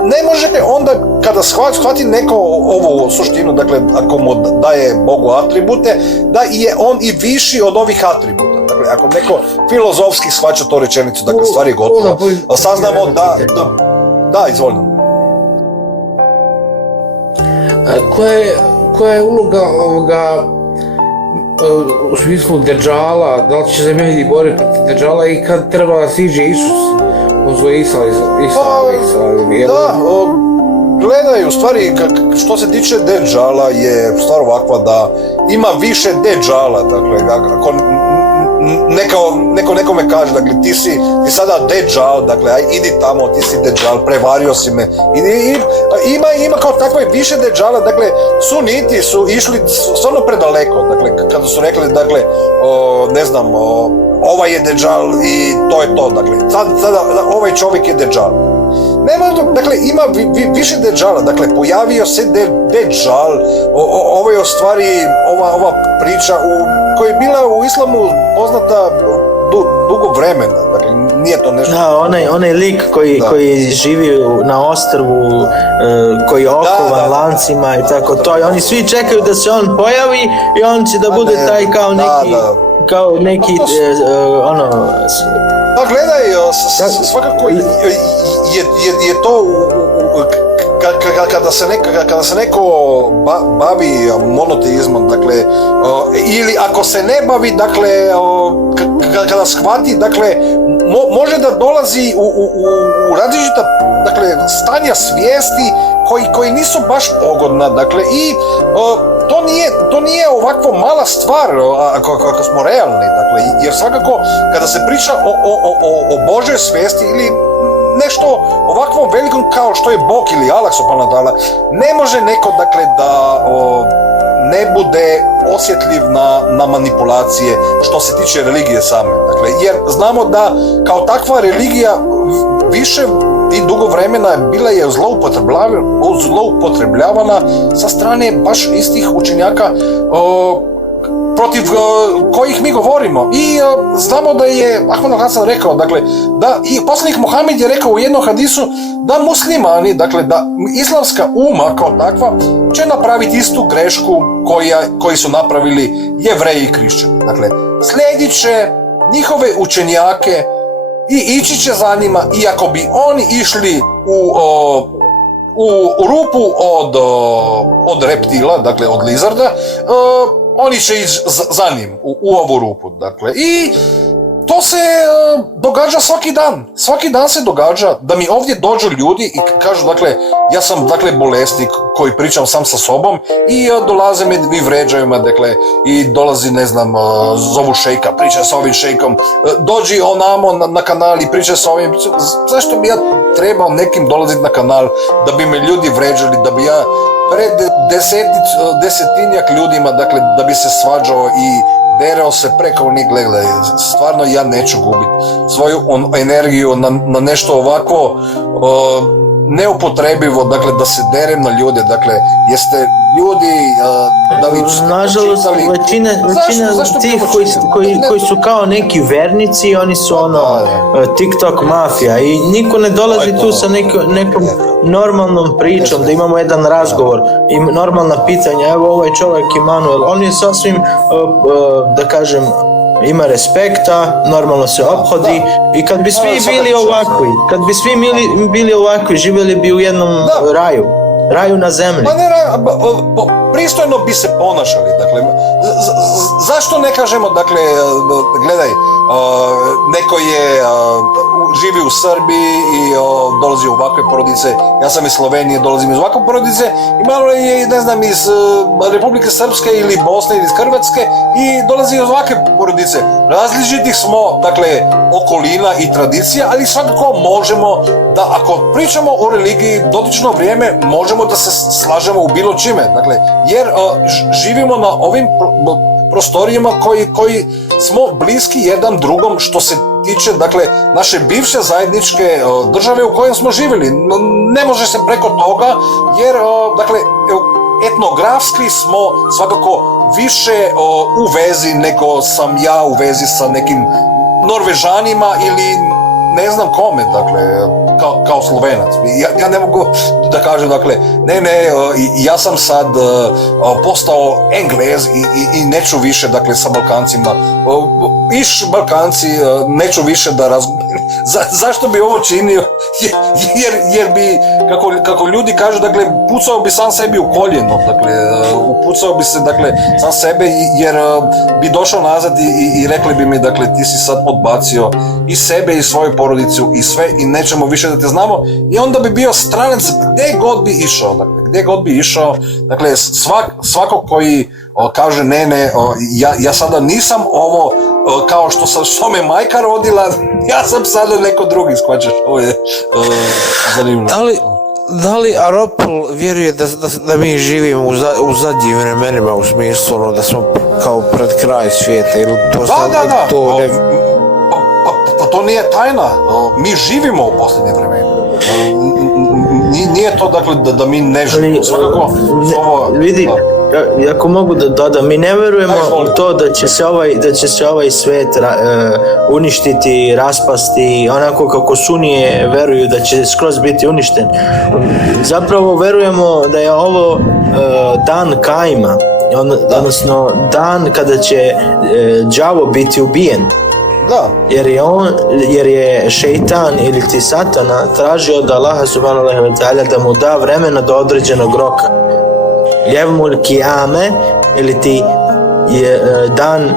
ne može onda kada shvati neko ovu suštinu, dakle ako mu daje Bogu atribute, da je on i viši od ovih atributa. Dakle, ako neko filozofski shvaća to rečenicu, dakle stvari je gotovo. Saznamo da, izvoljno. Koja je uloga ovoga u smislu Dejjala, da li će se Mehdi boriti protiv Dejjala i kad treba da siđe Isus, pozove Isa, da, gledaj, u stvari, što se tiče Dejjala je stvar ovakva da ima više Dejjala, dakle, ako neko nekome kaže, dakle, ti sada Dejjal, dakle, aj idi tamo, ti si Dejjal, prevario si me, ima kao takve više Dejjala, dakle, suniti su išli stvarno predaleko, dakle, kada su rekli, dakle, ne znam, ovaj je Dejjal i to je to, dakle, sada ovaj čovjek je Dejjal. Nema, dakle, ima više Dejjala, dakle, pojavio se Dejjal, ovo je u stvari ova priča koja je bila u islamu poznata dugo vremena, dakle, nije to nešto... Da, onaj lik koji živi na ostrvu, koji je okovan lancima i tako to, i oni svi čekaju da se on pojavi i on će da bude taj kao neki, Pa gledaj, svakako je to kada se neko bavi monoteizmom, dakle, ili ako se ne bavi, dakle, kada shvati, dakle, može da dolazi u različita, dakle, stanja svijesti koji nisu baš pogodna, dakle, i to nije ovakvo mala stvar ako smo realni, dakle, jer svakako kada se priča o Božoj svijesti ili nešto ovakvom velikom kao što je Bog ili Allah subhanahu wa ta'ala, ne može neko, dakle, da ne bude osjetljiv na manipulacije što se tiče religije same, dakle, jer znamo da kao takva religija više i dugo vremena bila je zloupotrebljavana sa strane baš istih učenjaka protiv kojih mi govorimo. I znamo da je Ahmed al-Hasan rekao, dakle, da i poslanik Muhammed je rekao u jednom hadisu da muslimani, dakle, da islamska umma kao takva će napraviti istu grešku koji su napravili Jevreji i Kršćani. Dakle, slijedit će njihove učenjake i ići će za njima, i ako bi oni išli u rupu od reptila, dakle od lizarda, oni će ići za njim u ovu rupu, dakle, i to se događa svaki dan se događa da mi ovdje dođu ljudi i kažu, dakle, ja sam, dakle, bolesnik koji pričam sam sa sobom i dolaze me i vređaju me, dakle, i dolazi, ne znam, zovu šejka, priča sa ovim šejkom, dođi onamo na kanal i priča sa ovim, zašto bi ja trebao nekim dolaziti na kanal da bi me ljudi vređali, da bi ja pred desetinjak ljudima, dakle, da bi se svađao i dereo se preko njih, gledaj, stvarno ja neću gubiti svoju energiju na nešto ovako neupotrebivo, dakle, da se derem na ljude, dakle, jeste ljudi, da li ste nažalost, većina tih koji su kao neki vernici, oni su TikTok mafija i niko ne dolazi tu sa nekom normalnom pričom, da imamo jedan razgovor i normalna pitanja. Evo ovaj čovjek Emanuel, on je sasvim, da kažem, ima respekta, normalno se ophodi i kad bi svi bili ovakvi, živjeli bi u jednom raju na zemlji. Pa ne pristojno bi se ponašali, dakle, zašto ne kažemo, dakle, gledaj, neko je živi u Srbiji i dolazi u ovakve porodice, ja sam iz Slovenije, dolazim iz ovakve porodice, i malo je, ne znam, iz Republike Srpske ili Bosne ili iz Hrvatske i dolazi iz ovakve porodice. Različitih smo, dakle, okolina i tradicija, ali svakako možemo da, ako pričamo o religiji dotično vrijeme, možemo da se slažemo u bilo čime, dakle, jer živimo na ovim prostorijama koji smo bliski jedan drugom što se tiče, dakle, naše bivše zajedničke države u kojoj smo živjeli. Ne može se preko toga, jer, dakle, etnografski smo svakako više u vezi nego sam ja u vezi sa nekim Norvežanima ili ne znam kome, dakle, kao Slovenac. Ja ne mogu da kažem, dakle, ne, ja sam sad postao Englez i neću više, dakle, sa Balkancima. Balkanci, neću više da razgovaram. Zašto bi ovo činio? Jer bi, kako ljudi kažu, dakle, pucao bi sam sebi u koljeno, dakle, upucao bi se, dakle, sam sebe, jer bi došao nazad i rekli bi mi, dakle, ti si sad odbacio i sebe i svoju porodicu i sve i nećemo više da te znamo, i onda bi bio stranac gdje god bi išao, dakle, svako koji kaže ne, ja sada nisam ovo kao što me majka rodila, ja sam sada neko drugi, shvaćaš, ovo je zanimljivo. Da li Aropol vjeruje da mi živimo u zadnjim vremenima, u smislu da smo kao pred kraj svijeta, ili to da. Pa to nije tajna, mi živimo u posljednje vremena. Nije to, dakle, da mi ne živimo, svakako. Vidi, ako mogu da dodam, mi ne verujemo u to da će se ovaj svijet uništiti, raspasti, onako kako Sunije veruju da će skroz biti uništen. Zapravo verujemo da je ovo dan Kajma, odnosno dan kada će đavo biti ubijen. Da. Jer je šeitan ili ti satana tražio od Allaha subhanahu wa ta'ala da mu da vremena do određenog roka. Jevmul kijame, ili ti je dan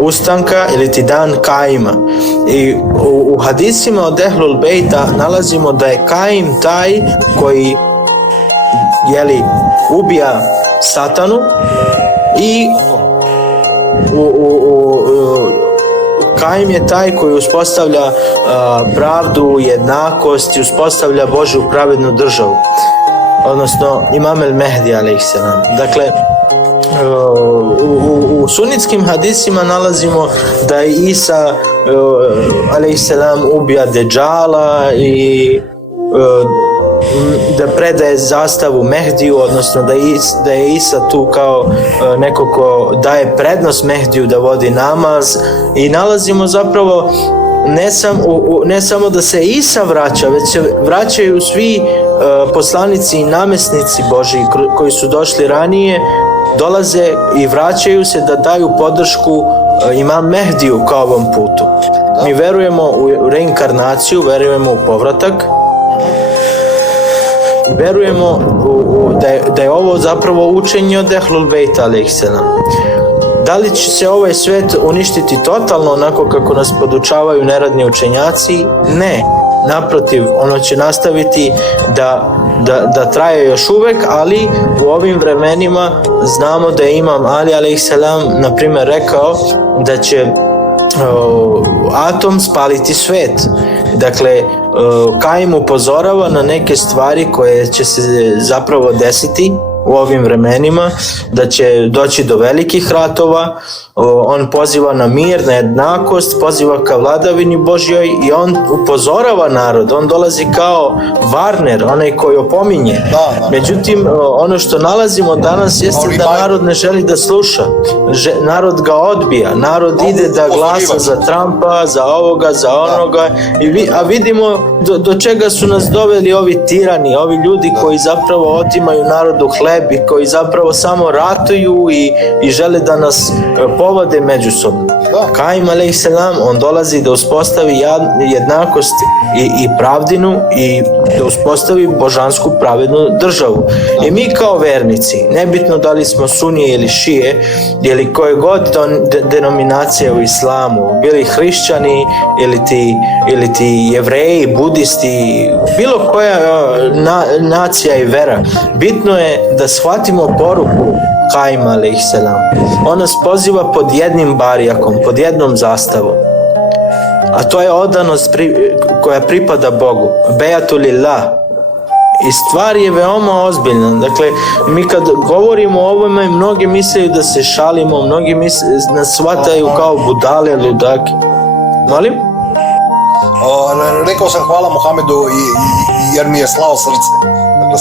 ustanka, ili ti dan Kajma. I u hadisima od Ehlul Bejta nalazimo da je Kajim taj koji ubija satanu i Kajim je taj koji uspostavlja pravdu, jednakost i uspostavlja Božju pravednu državu. Odnosno Imam el Mehdi alejselam. Dakle, u sunitskim hadisima nalazimo da je Isa alejselam ubija Deđala i da predaje zastavu Mehdiju, odnosno da je Isa tu kao neko ko daje prednost Mehdiju da vodi namaz, i nalazimo zapravo ne samo da se Isa vraća, već se vraćaju svi poslanici i namjesnici Božji koji su došli ranije, dolaze i vraćaju se da daju podršku Imam Mehdiju kao ovom putu. Mi verujemo u reinkarnaciju, verujemo u povratak, verujemo da je ovo zapravo učenje od Ehlul Bejta alejhiselam. Da li će se ovaj svet uništiti totalno onako kako nas podučavaju neradni učenjaci? Ne. Naprotiv, ono će nastaviti da traje još uvek, ali u ovim vremenima znamo da je Imam Ali alejhiselam na primjer rekao da će atom spaliti svet. Dakle, Kaim upozorava na neke stvari koje će se zapravo desiti u ovim vremenima, da će doći do velikih ratova. On poziva na mir, na jednakost, poziva ka vladavini Božjoj i on upozorava narod. On dolazi kao varner, onaj koji opominje. Međutim, ono što nalazimo danas jeste da narod ne želi da sluša. Narod ga odbija. Narod ide da glasa za Trumpa, za ovoga, za onoga. A vidimo do čega su nas doveli ovi tirani, ovi ljudi koji zapravo otimaju narodu hleb i koji zapravo samo ratuju i žele da nas povode međusobno. Kaim alejhiselam, on dolazi da uspostavi jednakost i pravdinu i da uspostavi božansku pravednu državu. I mi kao vernici, nebitno da li smo sunije ili šije ili koje god denominacije u islamu, bili hrišćani ili ti jevreji, budisti, bilo koja nacija i vera, bitno je da shvatimo poruku Kaima alejhiselam. On nas poziva pod jednim barijakom, pod jednom zastavom. A to je odanost koja pripada Bogu. Bejatu lillah. I stvar je veoma ozbiljna. Dakle, mi kad govorimo o ovome, mnogi misle da se šalimo, mnogi nas shvataju kao budale, ludake. Molim? Rekao sam hvala Muhamedu jer mi je slao srce.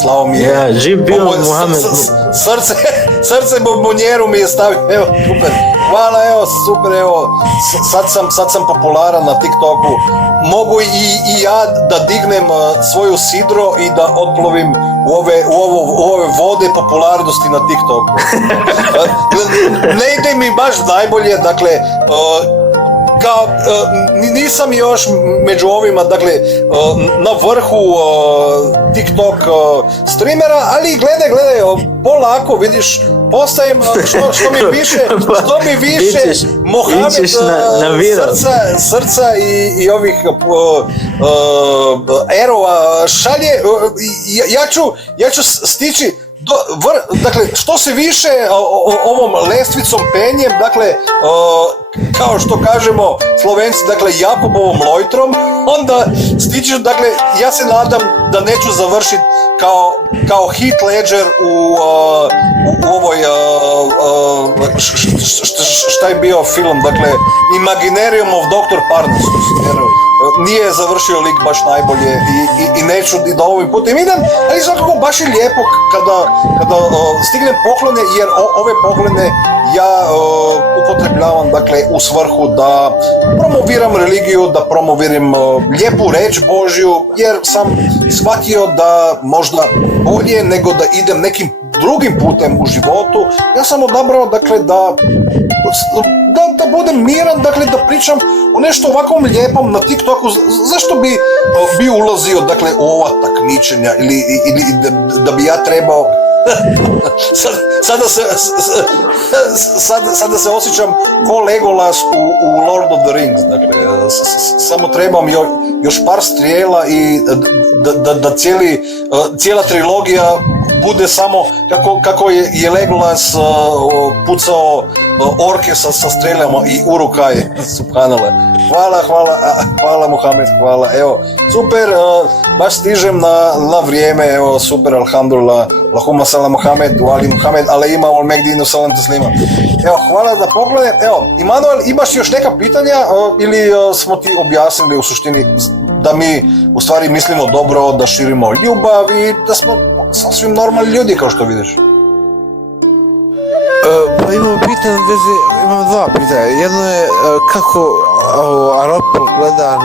Slavo mi je. Živ bio Muhammed. Srce bombonjeru mi je stavio. Evo, super. Hvala, evo, super, evo. Sad sam popularan na TikToku. Mogu i ja da dignem svoju sidro i da otplovim u ove vode popularnosti na TikToku. Ne ide mi baš najbolje, dakle, nisam još među ovima, dakle, na vrhu TikTok streamera, ali gledaj, polako, vidiš, postajem, što mi više Mohamed srca i ovih erova šalje, ja ću stići dakle, što se više ovom lestvicom penjem, dakle, kao što kažemo Slovenci, dakle, Jakobovom lojtrom, onda stičeš, dakle, ja se nadam da neću završiti kao Heath Ledger u ovoj, šta je bio film, dakle, Imaginarium of Dr. Parnassus, jer nije završio lik baš najbolje i neću i da ovim putem idem, ali svakako baš je lijepo kada stignem poklone, jer ove poklone ja upotrebljavam, dakle, u svrhu da promoviram religiju, da promoviram lijepu reč Božju, jer sam shvatio da možda bolje nego da idem nekim drugim putem u životu, ja sam odabrao, dakle, da budem miran, dakle, da pričam o nešto ovakvom lijepom na TikToku. Zašto bi ulazio, dakle, u ova takmičenja ili da bi ja trebao sada se osjećam ko Legolas u Lord of the Rings, dakle, samo trebam još par strijela i da cijela trilogija bude samo kako je Legolas pucao orke sa streljama i Urukaj, subhanallah. Hvala Muhammed, hvala, evo, super, baš stižem na vrijeme, evo, super, alhamdulillah, Allahumma salam Muhammed, Ali Muhammed, ale ima ol megdinu salam taslima. Evo, hvala za pogled. Evo, Immanuel, imaš još neka pitanja ili smo ti objasnili u suštini da mi u stvari mislimo dobro, da širimo ljubav i da smo sasvim normalni ljudi, kao što vidiš? Pa imam dva pitanja. Jedno je kako Aropol gleda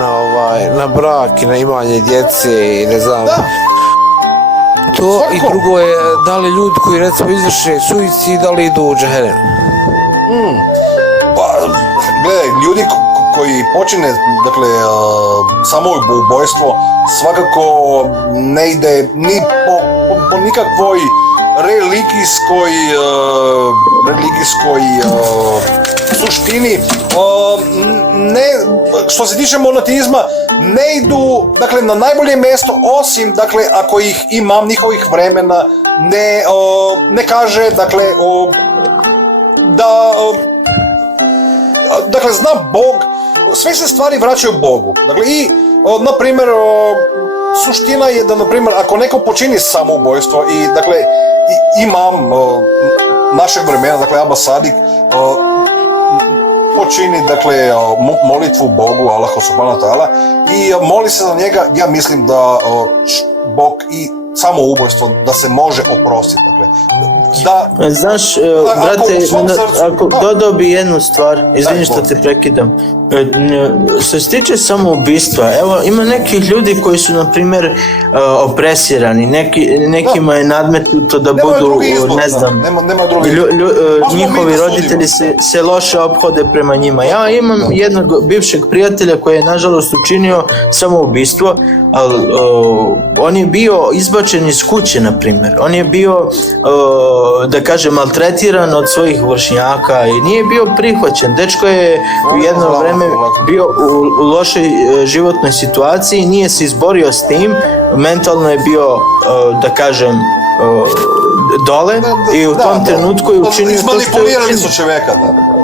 na brak i na imanje djece i ne znam. To i drugo je da li ljudi koji recimo izvrše suicid, da li idu u džehennem? Pa gledaj, ljudi koji počine, dakle, samoubojstvo svakako ne ide ni po nikakvoj religijskoj suštini. Ne, što se tiče monotizma, ne idu, dakle, na najbolje mjesto, osim, dakle, ako ih imam njihovih vremena, ne kaže, dakle, dakle, zna Bog, sve se stvari vraćaju Bogu. Dakle, i, na primjer, suština je da, na primjer, ako neko počini samoubojstvo i, dakle, imam našeg vremena, dakle, Abba Sadik, počini, dakle, molitvu Bogu, Allahu subhanahu wa ta'ala, i moli se za njega, ja mislim da Bog i samoubojstvo da se može oprostiti, dakle, da... Znaš, brate, ako dodao bi jednu stvar, izvini što te prekidam, što se tiče samoubistva, evo, ima nekih ljudi koji su, na primjer, opresirani, nekima je nadmetnuto da budu, ne znam, njihovi roditelji se loše ophode prema njima. Ja imam jednog bivšeg prijatelja koji je, nažalost, učinio samoubistvo, ali on je bio izbačen iz kuće, na primjer. On je bio, da kažem, maltretiran od svojih vršnjaka i nije bio prihvaćen. Dečko je u jedno vreme bio u lošoj životnoj situaciji, nije se izborio s tim, mentalno je bio, da kažem, dole i u tom trenutku je učinio to što je izmanipulirali su čovjeka, da.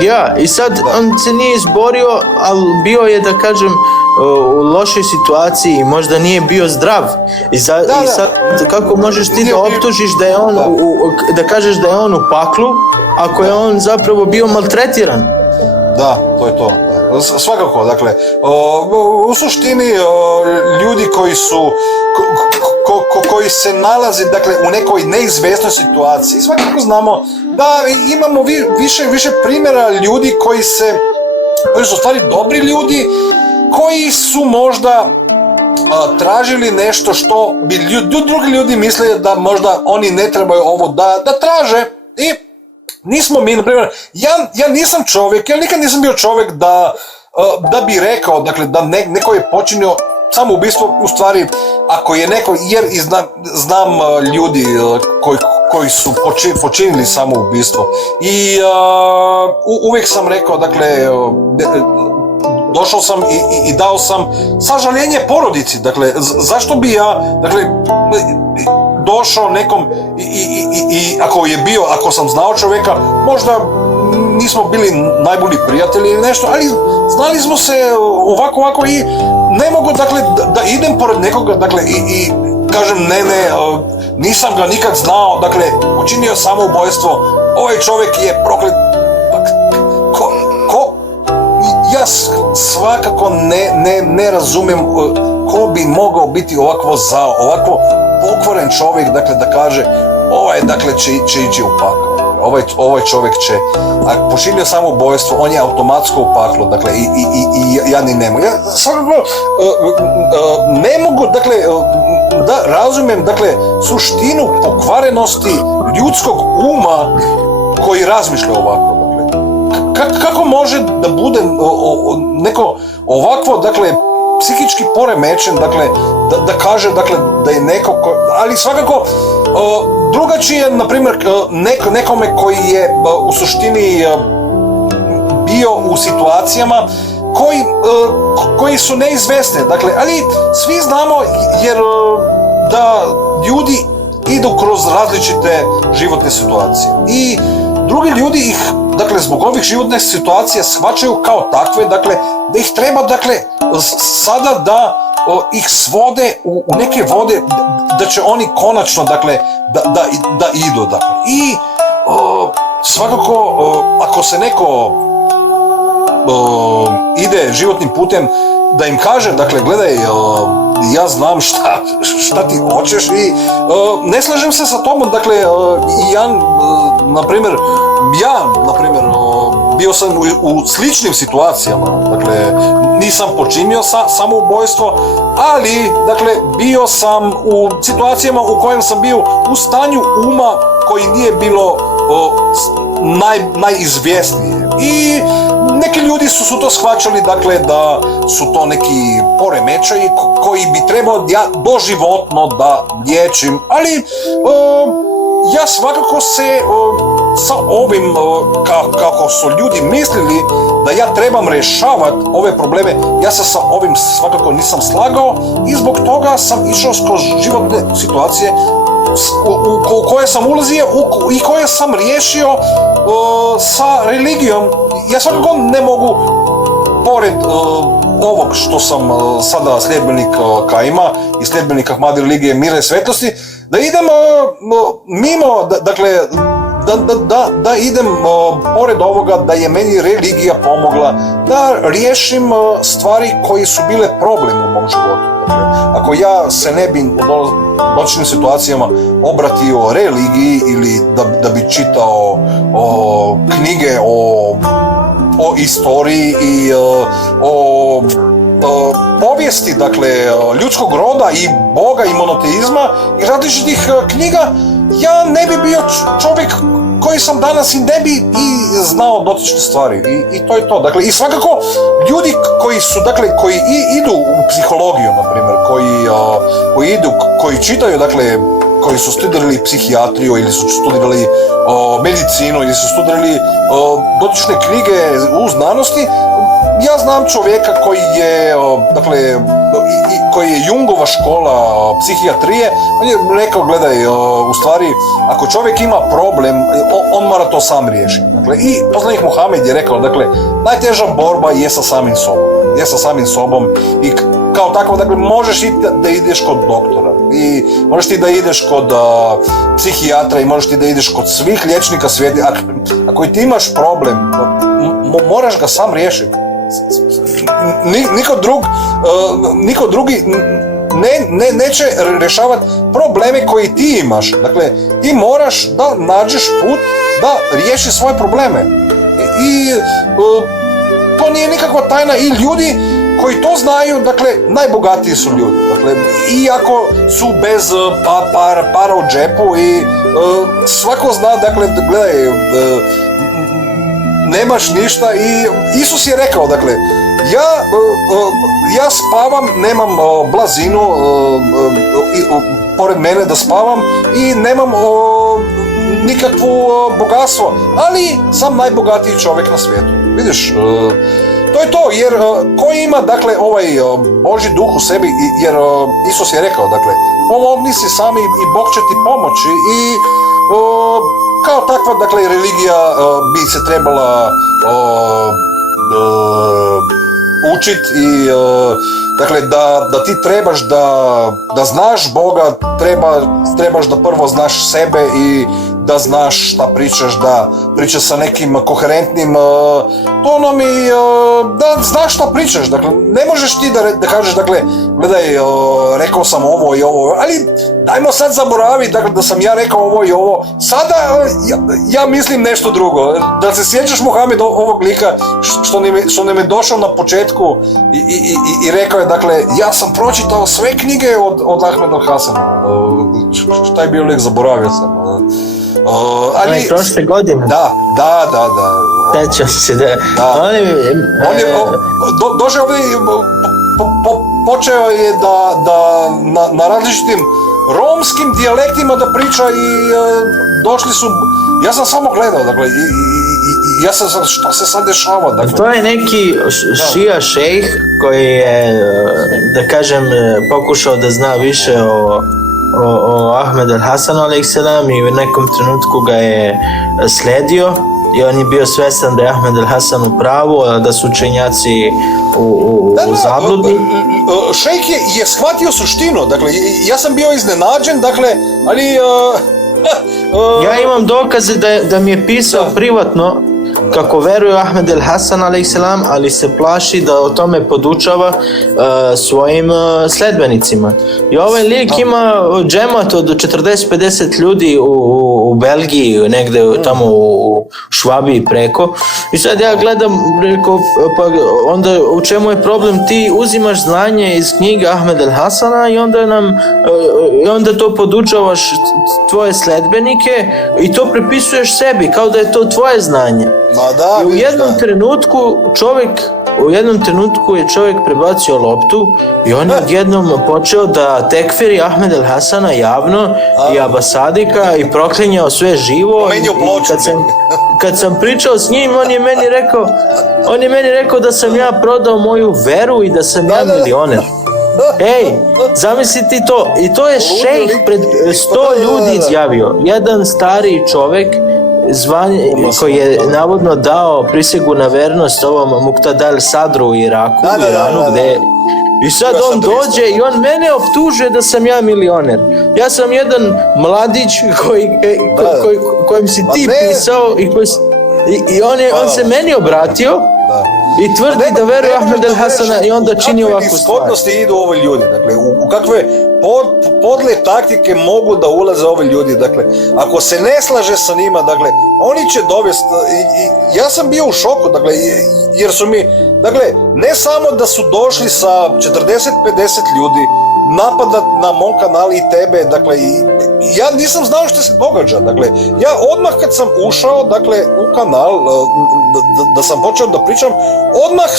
Ja, i sad on se nije izborio, ali bio je, da kažem, u lošoj situaciji i možda nije bio zdrav. I sad kako možeš ti da optužiš da je on, da kažeš da je on u paklu, ako je on zapravo bio maltretiran? Da, to je to. Da. Svakako, dakle, u suštini ljudi koji su, koji se nalaze, dakle, u nekoj neizvjesnoj situaciji, svakako znamo da imamo više primjera ljudi koji su stvari dobri ljudi, koji su možda tražili nešto što bi drugi ljudi mislili da možda oni ne trebaju ovo da traže, i nismo mi, na primjer, ja nisam čovjek, ja nikad nisam bio čovjek da bi rekao, dakle, da neko je počinio samoubistvo, u stvari, ako je neko, jer znam ljudi koji su počinili samoubistvo, i uvijek sam rekao, dakle, došao sam i dao sam sažaljenje porodici, dakle, zašto bi ja, dakle, došao nekom i ako sam znao čovjeka, možda nismo bili najbolji prijatelji ili nešto, ali znali smo se ovako i ne mogu, dakle, da idem pored nekoga, dakle, i kažem ne, nisam ga nikad znao, dakle, učinio samoubojstvo, ovaj čovjek je proklet. Ja svakako ne razumijem ko bi mogao biti ovako zao, ovako pokvaren čovjek, dakle, da kaže ovaj, dakle, će ići u pakao. Ovaj čovjek će, a počinio samoubojstvo, on je automatsko u paklu, dakle, i ja ni ne mogu. Ja svakako ne mogu, dakle, da razumijem, dakle, suštinu pokvarenosti ljudskog uma koji razmišlja ovako. Kako može da bude neko ovakvo, dakle, psihički poremećen, dakle, da kaže, dakle, da je neko, ali svakako drugačije, na primjer, nekome koji je u suštini bio u situacijama koji su neizvesne, dakle, ali svi znamo, jer da ljudi idu kroz različite životne situacije i drugi ljudi ih, dakle, zbog ovih životnih situacija shvaćaju kao takve, dakle, da ih treba, dakle, sada da ih svode u neke vode, da će oni konačno, dakle, da idu, dakle. I svakako, ako se neko ide životnim putem, da im kaže, dakle, gledaj, ja znam šta ti hoćeš i ne slažem se sa tobom, dakle, ja, na primjer, bio sam u sličnim situacijama, dakle, nisam počinio samoubojstvo, ali, dakle, bio sam u situacijama u kojem sam bio u stanju uma koji nije bilo najizvjesnije. I neki ljudi su to shvaćali, dakle, da su to neki poremećaji koji bi trebao ja doživotno da liječim, ali ja svakako se sa ovim, kako su ljudi mislili da ja trebam rješavati ove probleme, ja se sa ovim svakako nisam slagao i zbog toga sam išao kroz životne situacije u koje sam ulazio i koje sam riješio sa religijom. Ja svakako ne mogu, pored ovog što sam sada sljedbenik Kaima i sljedbenik Ahmadi religije mira i svetlosti, da idem mimo, dakle, da idem pored ovoga, da je meni religija pomogla da riješim stvari koji su bile problem u mom životu. Dakle, ako ja se ne bi u dotičnim situacijama obratio religiji ili da bi čitao knjige o istoriji i o povijesti, dakle, ljudskog roda i Boga i monoteizma i različitih knjiga, ja ne bi bio čovjek koji sam danas i ne bi i znao dotične stvari. I to je to. Dakle, i svakako ljudi koji su, dakle, koji idu u psihologiju, na primjer, koji čitaju, dakle, koji su studirali psihijatriju ili su studirali medicinu ili su studirali dotične knjige u znanosti, ja znam čovjeka koji je, dakle, koji je Jungova škola psihijatrije. On je rekao, gledaj, u stvari, ako čovjek ima problem, on mora to sam riješiti. Dakle, i poslanik Muhamed je rekao, dakle, najteža borba je sa samim sobom. Je sa samim sobom i kao tako, dakle, možeš i da ideš kod doktora i možeš ti da ideš kod psihijatra i možeš ti da ideš kod svih liječnika svijeta. Ako ti imaš problem, moraš ga sam riješiti. Niko drugi neće rješavati probleme koji ti imaš. Dakle, ti moraš da nađeš put da riješiš svoje probleme. I to nije nikakva tajna i ljudi koji to znaju, dakle, najbogatiji su ljudi. Dakle, iako su bez para u džepu i svako zna, dakle, gledaj, nemaš ništa i Isus je rekao, dakle, ja spavam, nemam blazinu pored mene da spavam i nemam nikakvu bogatstvo, ali sam najbogatiji čovjek na svijetu. Vidiš, to je to, jer koji ima, dakle, ovaj Božji duh u sebi, jer Isus je rekao, dakle, pomogni si sami i Bog će ti pomoći i kao takva, dakle, religija bi se trebala učiti i dakle, da ti trebaš da znaš Boga, trebaš da prvo znaš sebe i da znaš šta pričaš, da pričaš sa nekim koherentnim tonom i da znaš šta pričaš. Dakle, ne možeš ti da kažeš, dakle, gledaj, rekao sam ovo i ovo, ali dajmo sad zaboraviti, dakle, da sam ja rekao ovo i ovo. Sada ja mislim nešto drugo. Da se sjećaš, Mohamed, ovog lika što nam je došao na početku i rekao je, dakle, ja sam pročitao sve knjige od Ahmeda Hasana. Šta je bio lik, zaboravio sam. Ali prošle godine. Da. Sećam se da. On je došao ovdje, počeo je da na različitim romskim dijalektima da priča i došli su, ja sam samo gledao, dakle, i ja sam, šta se sad dešava, dakle. To je neki šija šejh koji je, da kažem, pokušao da zna više o Ahmed al-Hasanu a.s. i u nekom trenutku ga je sledio i on je bio svestan da je Ahmed al-Hasan u pravu, a da su učenjaci u zabludi. Šejh je shvatio suštinu, dakle, ja sam bio iznenađen, dakle, ali... Ja imam dokaze da mi je pisao privatno kako veruje Ahmed al-Hasan a.s. ali se plaši da o tome podučava svojim sledbenicima. I ovaj lik ima džemat od 40-50 ljudi u u Belgiji, negde tamo u Švabiji preko. I sad ja gledam, rekao, pa onda u čemu je problem? Ti uzimaš znanje iz knjige Ahmed El Hasana i onda to podučavaš tvoje sledbenike i to prepisuješ sebi, kao da je to tvoje znanje. Ma da, I u jednom trenutku je čovjek prebacio loptu i on je odjednom počeo da tekfiri Ahmed El Hasana javno i Abasadika i proklinjao sve živo. I kad sam pričao s njim, on je meni rekao da sam ja prodao moju veru i da sam ja milioner. Ej, zamisli ti to. I to je šejh pred 100 ljudi izjavio. Jedan stariji čovjek koji je navodno dao prisegu na vernost ovom Muqtada al-Sadru u Iraku, gdje i sad on dođe i on mene optužuje da sam ja milioner. Ja sam jedan mladić kojem si ti pisao i on se meni obratio i tvrdi da veruje Ahmed El Hasana i onda čini ovakvu stvar. U kakve idu ovi ljudi, dakle, u kakve podle taktike mogu da ulaze ovi ljudi, dakle, ako se ne slaže sa njima, dakle, oni će dovesti, ja sam bio u šoku, dakle, jer su mi, dakle, ne samo da su došli sa 40-50 ljudi napadat na mom kanalu i tebe, dakle, ja nisam znao što se događa, dakle, ja odmah kad sam ušao, dakle, u kanal, da sam počeo da pričam, odmah,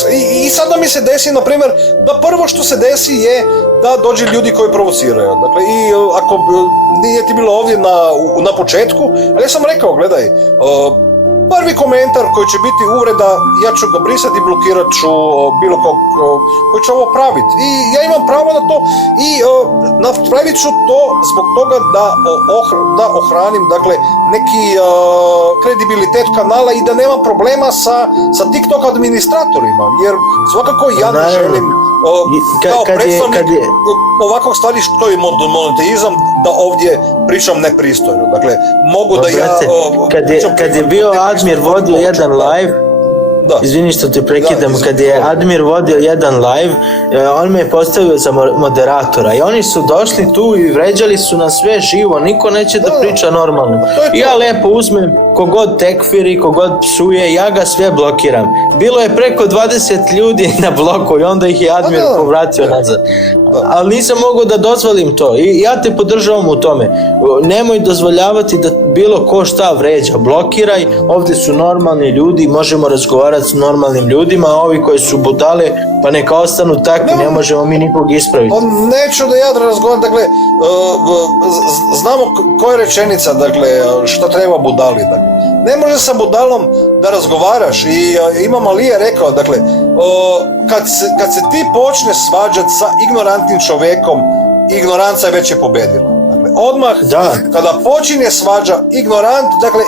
i sada mi se desi, na primjer, da prvo što se desi je da dođe ljudi koji provociraju, dakle, i ako nije ti bilo ovdje na početku, ali ja sam rekao, gledaj, prvi komentar koji će biti uvreda, ja ću ga brisati i blokirat ću bilo kog koji će ovo praviti. I ja imam pravo na to i napravit ću to zbog toga da ohranim, dakle, neki kredibilitet kanala i da nemam problema sa TikTok administratorima, jer svakako ja ne želim kao predstavnik ovakvog stvari što je monoteizam da ovdje pričam nepristojno. Dakle, mogu da ja... Kad je bio Admir vodio jedan live, izvini što te prekidam, kad je Admir vodio jedan live, on me je postavio za moderatora i oni su došli tu i vređali su nas sve živo, niko neće da priča normalno. I ja lepo uzmem kogod tekfiri, kogod psuje, ja ga sve blokiram. Bilo je preko 20 ljudi na bloku i onda ih je Admir povratio nazad. Ali nisam mogao da dozvolim to i ja te podržavam u tome. Nemoj dozvoljavati da bilo ko šta vređa, blokiraj, ovdje su normalni ljudi, možemo razgovarati s normalnim ljudima, a ovi koji su budale, pa neka ostanu takvi, ne možemo mi nikog ispraviti. Neću da ja razgovaram, dakle, znamo koja je rečenica, dakle, šta treba budali, dakle. Ne može sa budalom da razgovaraš i Imam Ali je rekao, dakle, kad se ti počne svađati sa ignorantnim čovjekom, ignoranca već je pobedila. Dakle, odmah, kada počinje svađa, ignorant, dakle,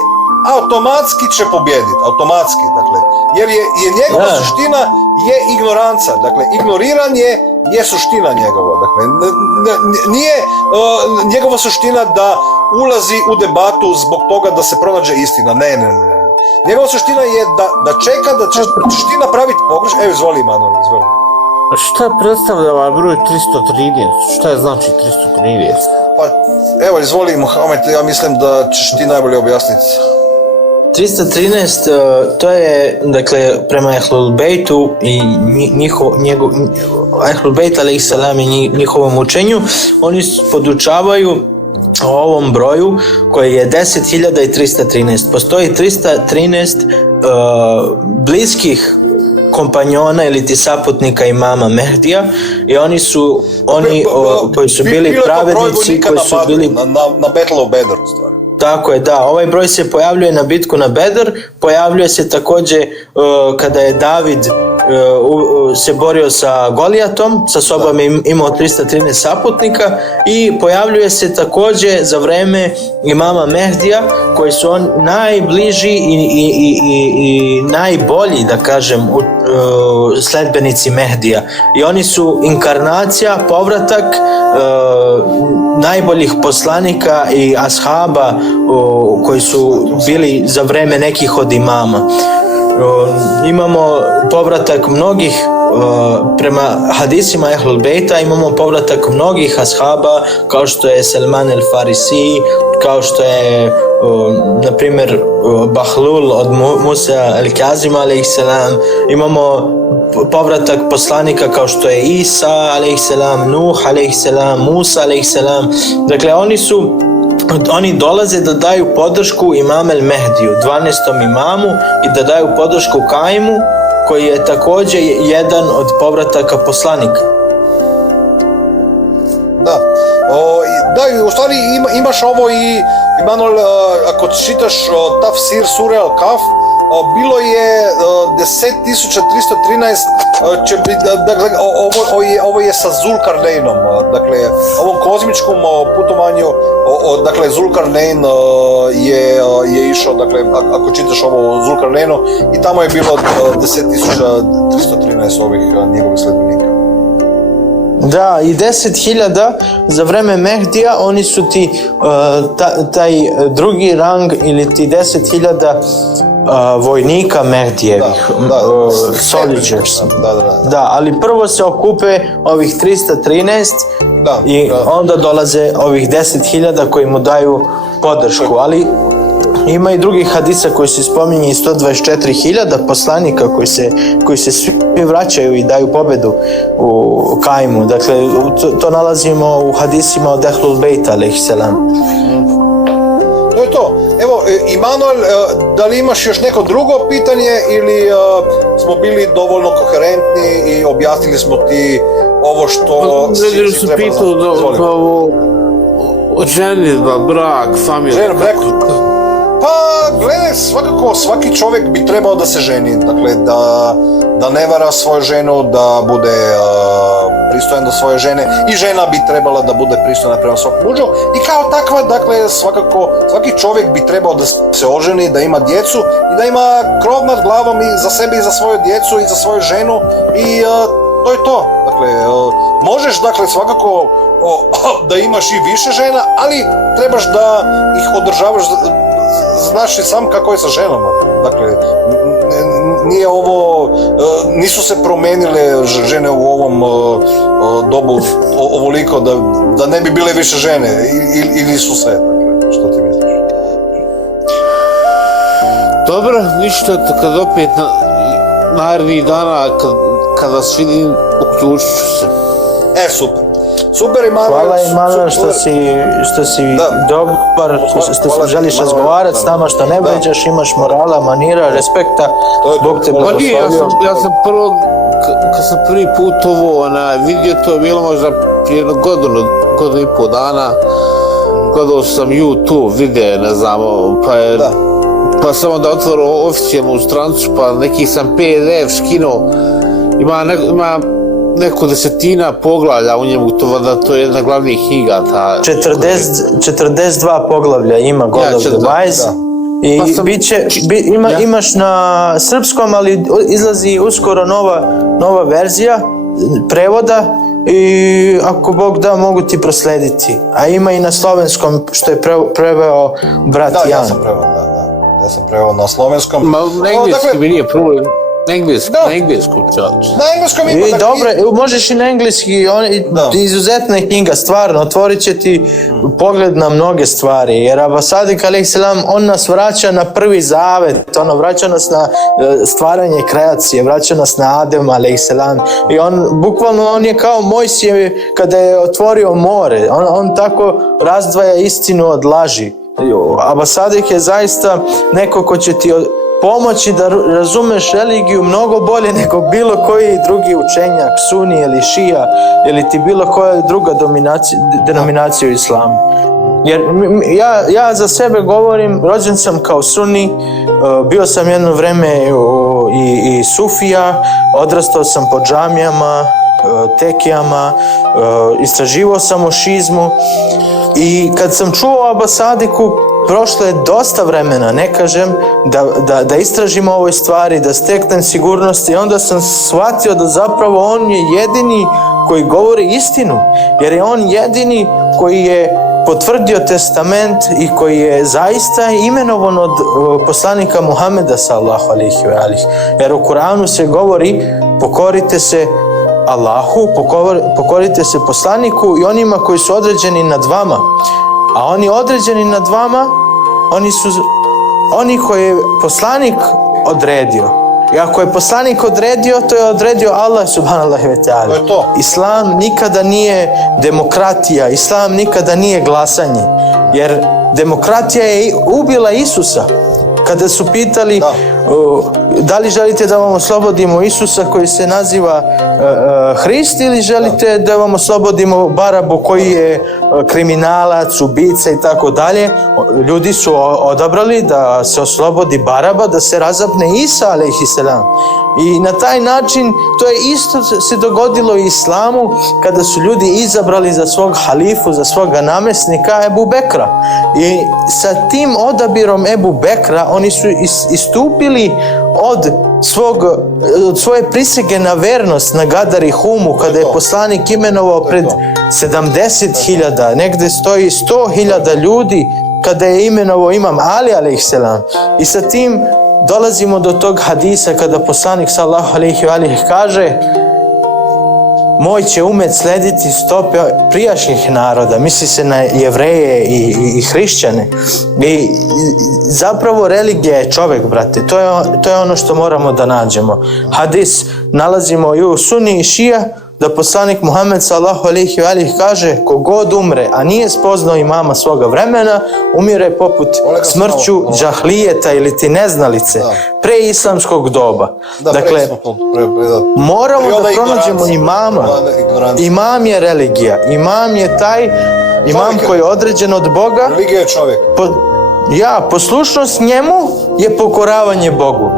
automatski će pobjediti, automatski, dakle, jer je njegova suština je ignoranca, dakle, ignoriranje je suština njegova, dakle, nije njegova suština da ulazi u debatu zbog toga da se pronađe istina, ne. Njegova suština je da čeka da će ti napraviti pogrešku. Evo, izvoli, Manuel, izvoli. Šta predstavlja ovaj broj 313? Šta je znači 313? Pa, evo, izvoli, Mohamed, ja mislim da ćeš ti najbolje objasniti. 313, to je, dakle, prema Ehlul Bejtu i Ehlul Bejt alejhi selam i njihovom učenju, oni podučavaju o ovom broju koji je 10.313. Postoji 313 bliskih kompanjona ili ti saputnika imama Mehdija i oni koji su bili pravednici, koji su bili... Na Battle of Badr, u stvari. Tako je, da. Ovaj broj se pojavljuje na bitku na Bedr, pojavljuje se također kada je David se borio sa Golijatom, sa sobom je imao 313 saputnika i pojavljuje se također za vreme imama Mehdija, koji su on najbliži i najbolji, da kažem, sledbenici Mehdija. I oni su inkarnacija, povratak najboljih poslanika i ashaba koji su bili za vreme nekih od imama. Imamo povratak mnogih prema hadisima Ehlul Bejta imamo povratak mnogih ashaba, kao što je Salman el Farisi, kao što je na primjer Bahlul od Musa el Kazima alejselam, imamo povratak poslanika kao što je Isa alejselam, Nuh alejselam, Musa alejselam. Dakle, oni dolaze da daju podršku Imam el Mehdiju, 12. imamu, i da daju podršku Kaimu, koji je također jedan od povrataka poslanika. Da. Da, i u stvari imaš ovo i Emanuel, ako čitaš tafsir sure Al-Kaf, bilo je 10.313, će biti, dakle, ovo je sa Zulkarneinom, dakle, ovom kozmičkom putovanju, dakle, Zulkarnein je išao, dakle, ako čitaš ovo Zulkarneinu, i tamo je bilo 10.313 ovih njegovih sledbenika. Da, i 10.000 za vreme Mehdija, oni su ti taj drugi rang ili ti 10.000 vojnika Mehdijevih, soldiers. Da, ali prvo se okupe ovih 313 i onda dolaze ovih 10.000 koji mu daju podršku, ali ima i drugih hadisa koji se spominje i 124.000 poslanika koji se svi vraćaju i daju pobedu u Kaimu. Dakle, to nalazimo u hadisima od Ehlul Bejta alejselam. To je to. Evo, Emanuel, da li imaš još neko drugo pitanje ili smo bili dovoljno koherentni i objasnili smo ti ovo što si treba znati? Ženitba, brak, familija. Pa, gledaj, svakako svaki čovjek bi trebao da se ženi, dakle, da ne vara svoju ženu, da bude pristojan do svoje žene, i žena bi trebala da bude pristojna prema svom mužu, i kao takva, dakle, svakako svaki čovjek bi trebao da se oženi, da ima djecu i da ima krov nad glavom i za sebe i za svoju djecu i za svoju ženu, i to je to. Dakle, možeš, dakle, svakako da imaš i više žena, ali trebaš da ih održavaš. Znaš i sam kako je sa ženama. Dakle, nije ovo, nisu se promenile žene u ovom dobu ovoliko da ne bi bile više žene, ili su sve. Dakle, što ti misliš? Dobro, ništa, kad opet narednih dana kada vas vidim, uključit ću se. Super, Emanuel. Hvala, Emanuel, što si dobar, što želiš razgovarati s nama, što ne vređaš, imaš morala, manira, respekta. Bog te blagoslovio. Ja sam prvo, kad sam prvi put ovo vidio, to je bilo možda prije godinu i pol dana. Gledao sam YouTube videa, ne znam, pa sam onda otvorio oficijalnu strancu, pa neki sam PDF skinuo. Ima neko 10 poglavlja u njemu, to je jedna glavnih knjiga. 42 poglavlja ima God of the Wise. I imaš na srpskom, ali izlazi uskoro nova verzija prevoda, i ako Bog da, mogu ti proslediti. A ima i na slovenskom, što je preveo brat Jan. Ja sam preveo na slovenskom. Na engleskom mi nije problem. Na engleskom čač. Na engleskom ima. Dobro, možeš i na engleski, izuzetna je knjiga, stvarno, otvorit će ti pogled na mnoge stvari, jer Abba Sadik alejselam, on nas vraća na prvi zavet, vraća nas na stvaranje kreacije, vraća nas na Adem alejselam, i on je kao Mojsije kada je otvorio more, on tako razdvaja istinu od laži. Abba Sadik je zaista neko ko će ti pomoći da razumeš religiju mnogo bolje nego bilo koji drugi učenjak, Suni ili Šija, ili ti bilo koja druga denominacija u islamu. Jer ja za sebe govorim, rođen sam kao Suni, bio sam jedno vreme i Sufija, odrastao sam po džamijama, tekijama, istraživao sam o šizmu, i kad sam čuo o Abba Sadiku, prošlo je dosta vremena, ne kažem, da istražim ovoj stvari, da steknem sigurnost, i onda sam shvatio da zapravo on je jedini koji govori istinu, jer je on jedini koji je potvrdio testament i koji je zaista imenovan od poslanika Muhameda sallallahu alejhi ve alihi. Jer u Kuranu se govori pokorite se Allahu, pokorite se poslaniku i onima koji su određeni nad vama. A oni određeni nad vama, oni su oni koje je poslanik odredio. I ako je poslanik odredio, to je odredio Allah subhanahu wa ta'ala. To je to. Islam nikada nije demokratija, Islam nikada nije glasanje. Jer demokratija je ubila Isusa. Kada su pitali da li želite da vam oslobodimo Isusa koji se naziva Hrist ili želite da vam oslobodimo Barabu koji je kriminalac, ubica i tako dalje, ljudi su odabrali da se oslobodi Baraba, da se razapne Isa alejhiselam. I na taj način to je isto se dogodilo i Islamu kada su ljudi izabrali za svog halifu, za svoga namjesnika Ebu Bekra. I sa tim odabirom Ebu Bekra oni su istupili od svoje prisege na vernost na Gadari Humu, kada je poslanik imenovao pred 70.000, negdje stoji 100.000 ljudi, kada je imenovao imam Ali alejhiselam. I sa tim dolazimo do tog hadisa kada poslanik sallallahu alejhi ve alihi kaže: moj će umet slediti stope prijašnjih naroda, misli se na Jevreje i hrišćane. I zapravo religija je čovjek, brate, to je ono što moramo da nađemo. Hadis nalazimo i u Sunni i Šija, da poslanik Muhammed sallallahu alejhi ve alihi kaže: kogod umre, a nije spoznao imama svoga vremena, umire poput smrću džahlijeta ili ti neznalice, pre islamskog doba. Dakle, moramo da pronađemo imama. Imam je religija. Imam je taj imam koji je određen od Boga. Religija je čovjek. Poslušnost njemu je pokoravanje Bogu.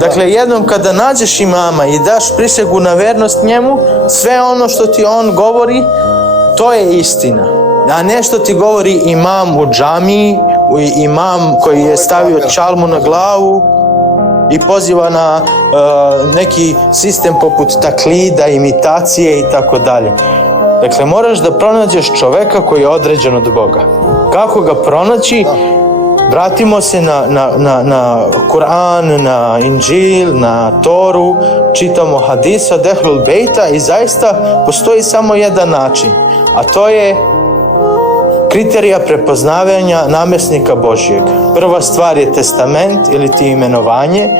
Dakle, jednom kada nađeš imama i daš prisegu na vernost njemu, sve ono što ti on govori, to je istina. A ne što ti govori imam u džamiji, imam koji je stavio čalmu na glavu i poziva na neki sistem poput taklida, imitacije i tako dalje. Dakle, moraš da pronađeš čoveka koji je određen od Boga. Kako ga pronaći? Vratimo se na Kur'an, na Inđil, na Toru, čitamo hadisa od Ehlul Bejta i zaista postoji samo jedan način, a to je kriterija prepoznavanja namjesnika Božjeg. Prva stvar je testament ili ti imenovanje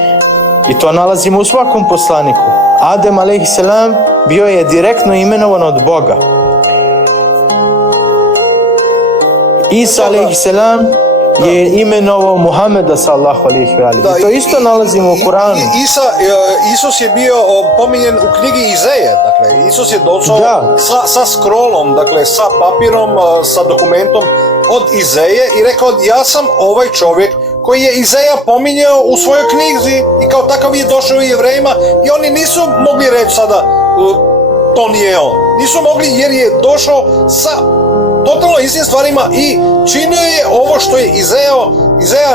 i to nalazimo u svakom poslaniku. Adem alejhiselam bio je direktno imenovan od Boga. Isa alejhiselam je imenovao Muhameda sallallahu alejhi ve alihi. To isto nalazimo u Kuranu. Isus je bio pominjen u knjigi Izeje. Dakle, Isus je došao sa scrollom, dakle sa papirom, sa dokumentom od Izeje i rekao: ja sam ovaj čovjek koji je Izeja pominjao u svojoj knjizi i kao takav je došao i Jevrejima i oni nisu mogli reći sada to nije on. Nisu mogli jer je došao sa totalno istim stvarima i činio je ovo što je Izeja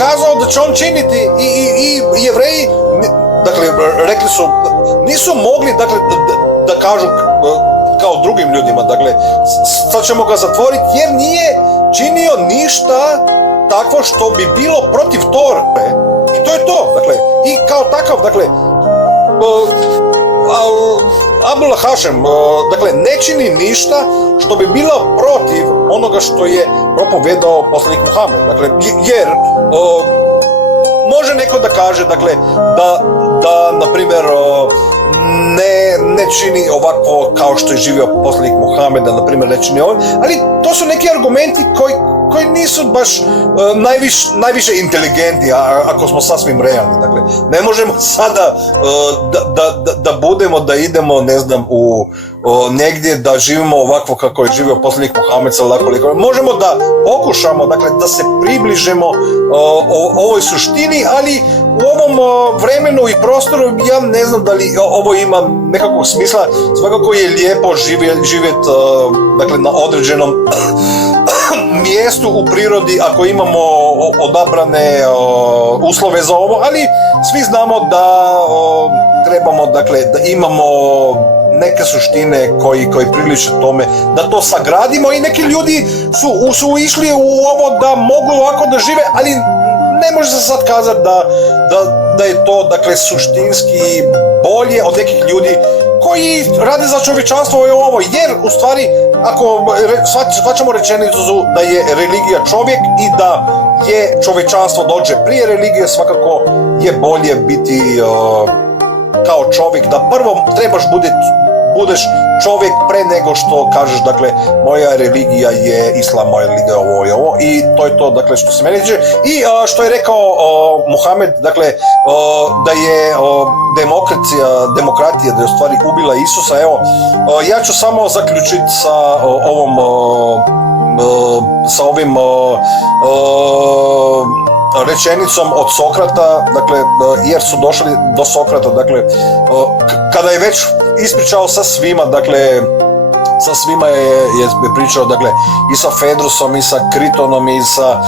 kazao da će on činiti i Jevreji, dakle, rekli su, nisu mogli, dakle, da kažu kao drugim ljudima, dakle, sad ćemo ga zatvoriti jer nije činio ništa takvo što bi bilo protiv Tore i to je to, dakle, i kao takav, dakle, Abdullah Hašem, dakle, ne čini ništa što bi bilo protiv onoga što je propovedao poslanik Muhammed. Dakle, jer može neko da kaže, dakle, da na primjer, ne čini ovako kao što je živio poslanik Muhammed, da na primjer ne čini ovo, ali to su neki argumenti koji nisu baš najviše inteligentni, ako smo sasvim realni. Dakle, ne možemo sada da budemo, da idemo, ne znam, negdje da živimo ovako kako je živio poslanik Muhammed sallallahu alejhi ve sellem. Možemo da pokušamo, dakle, da se približimo ovoj suštini, ali u ovom vremenu i prostoru ja ne znam da li ovo ima nekakvog smisla. Svakako je lijepo živjeti dakle, na određenom mjestu u prirodi ako imamo odabrane uslove za ovo, ali svi znamo da trebamo, dakle, da imamo neke suštine koji priliče tome da to sagradimo i neki ljudi su išli u ovo da mogu ovako da žive, ali ne može se sad kazati da da je to, dakle, suštinski bolje od nekih ljudi koji rade za čovječanstvo i ovo, jer u stvari, ako shvaćamo rečenicu da je religija čovjek i da je čovječanstvo dođe prije religije, svakako je bolje biti kao čovjek, da prvo trebaš budeš čovjek pre nego što kažeš, dakle, moja religija je islam, moja religija je ovo i to je to, dakle, što se meni tiče. I što je rekao Muhamed, dakle, da je demokratija, da je u stvari ubila Isusa, evo, ja ću samo zaključiti sa ovim rečenicom od Sokrata, dakle, jer su došli do Sokrata, dakle, kada je već ispričao sa svima, dakle, sa svima je pričao, dakle, i sa Fedrusom, i sa Kritonom, i sa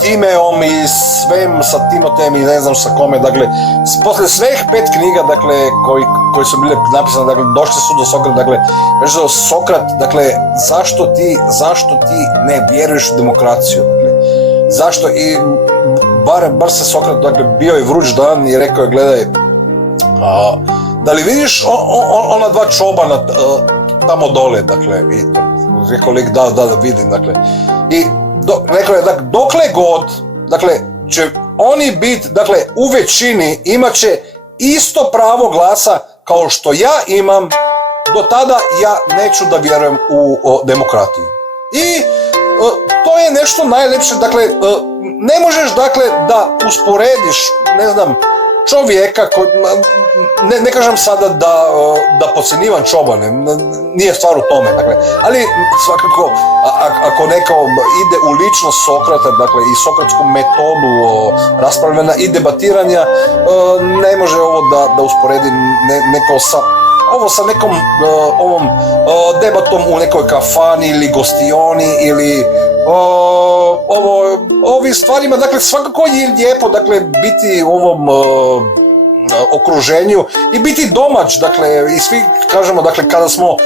Timeom, i svem, sa Timotejem, i ne znam sa kome, dakle, posle svih 5 knjiga, dakle, koji su bile napisane, dakle, došli su do Sokrata, dakle, reći Sokrat, dakle, zašto ti ne vjeruješ u demokraciju, dakle, zašto? I bar se Sokrat, dakle, bio je vruć dan i rekao je, gledaj, da li vidiš ona dva čobana tamo dole, dakle, i rekao lik, da vidim, dakle, i rekao je, dakle, dokle god, dakle, će oni biti, dakle, u većini imat će isto pravo glasa kao što ja imam, do tada ja neću da vjerujem u demokratiju. I to je nešto najlepše, dakle, ne možeš, dakle, da usporediš, ne znam, čovjeka, ne kažem sada da podcjenjivam čobane, nije stvar u tome, dakle, ali svakako, ako neko ide u ličnost Sokrata, dakle, i sokratsku metodu raspravljanja i debatiranja, ne može ovo da usporedi neko sa nekom ovom debatom u nekoj kafani ili gostioni ili ovim stvarima, dakle, svakako je lijepo, dakle, biti u ovom okruženju i biti domać, dakle, i svi kažemo, dakle, kada smo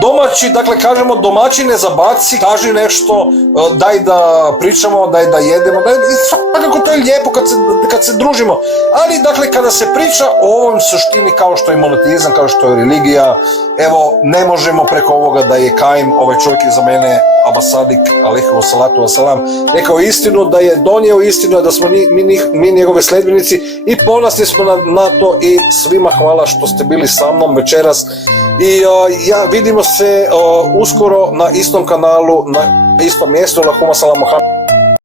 domaći, dakle, kažemo domaćine zabaci, kaži nešto, daj da pričamo, daj da jedemo, i svakako to je lijepo kad se družimo, ali, dakle, kada se priča o ovom suštini kao što je monotizam, kao što je religija, evo, ne možemo preko ovoga da je Kaim, ovaj čovjek je za mene Aba Sadik, alejhi salatu wasalam, rekao istinu, da je donio istinu, da smo mi njegove sledbenici i ponosni smo na to i svima hvala što ste bili sa mnom večeras i vidimo se uskoro na istom kanalu, na istom mjestu, Allahumma salam Muhammed.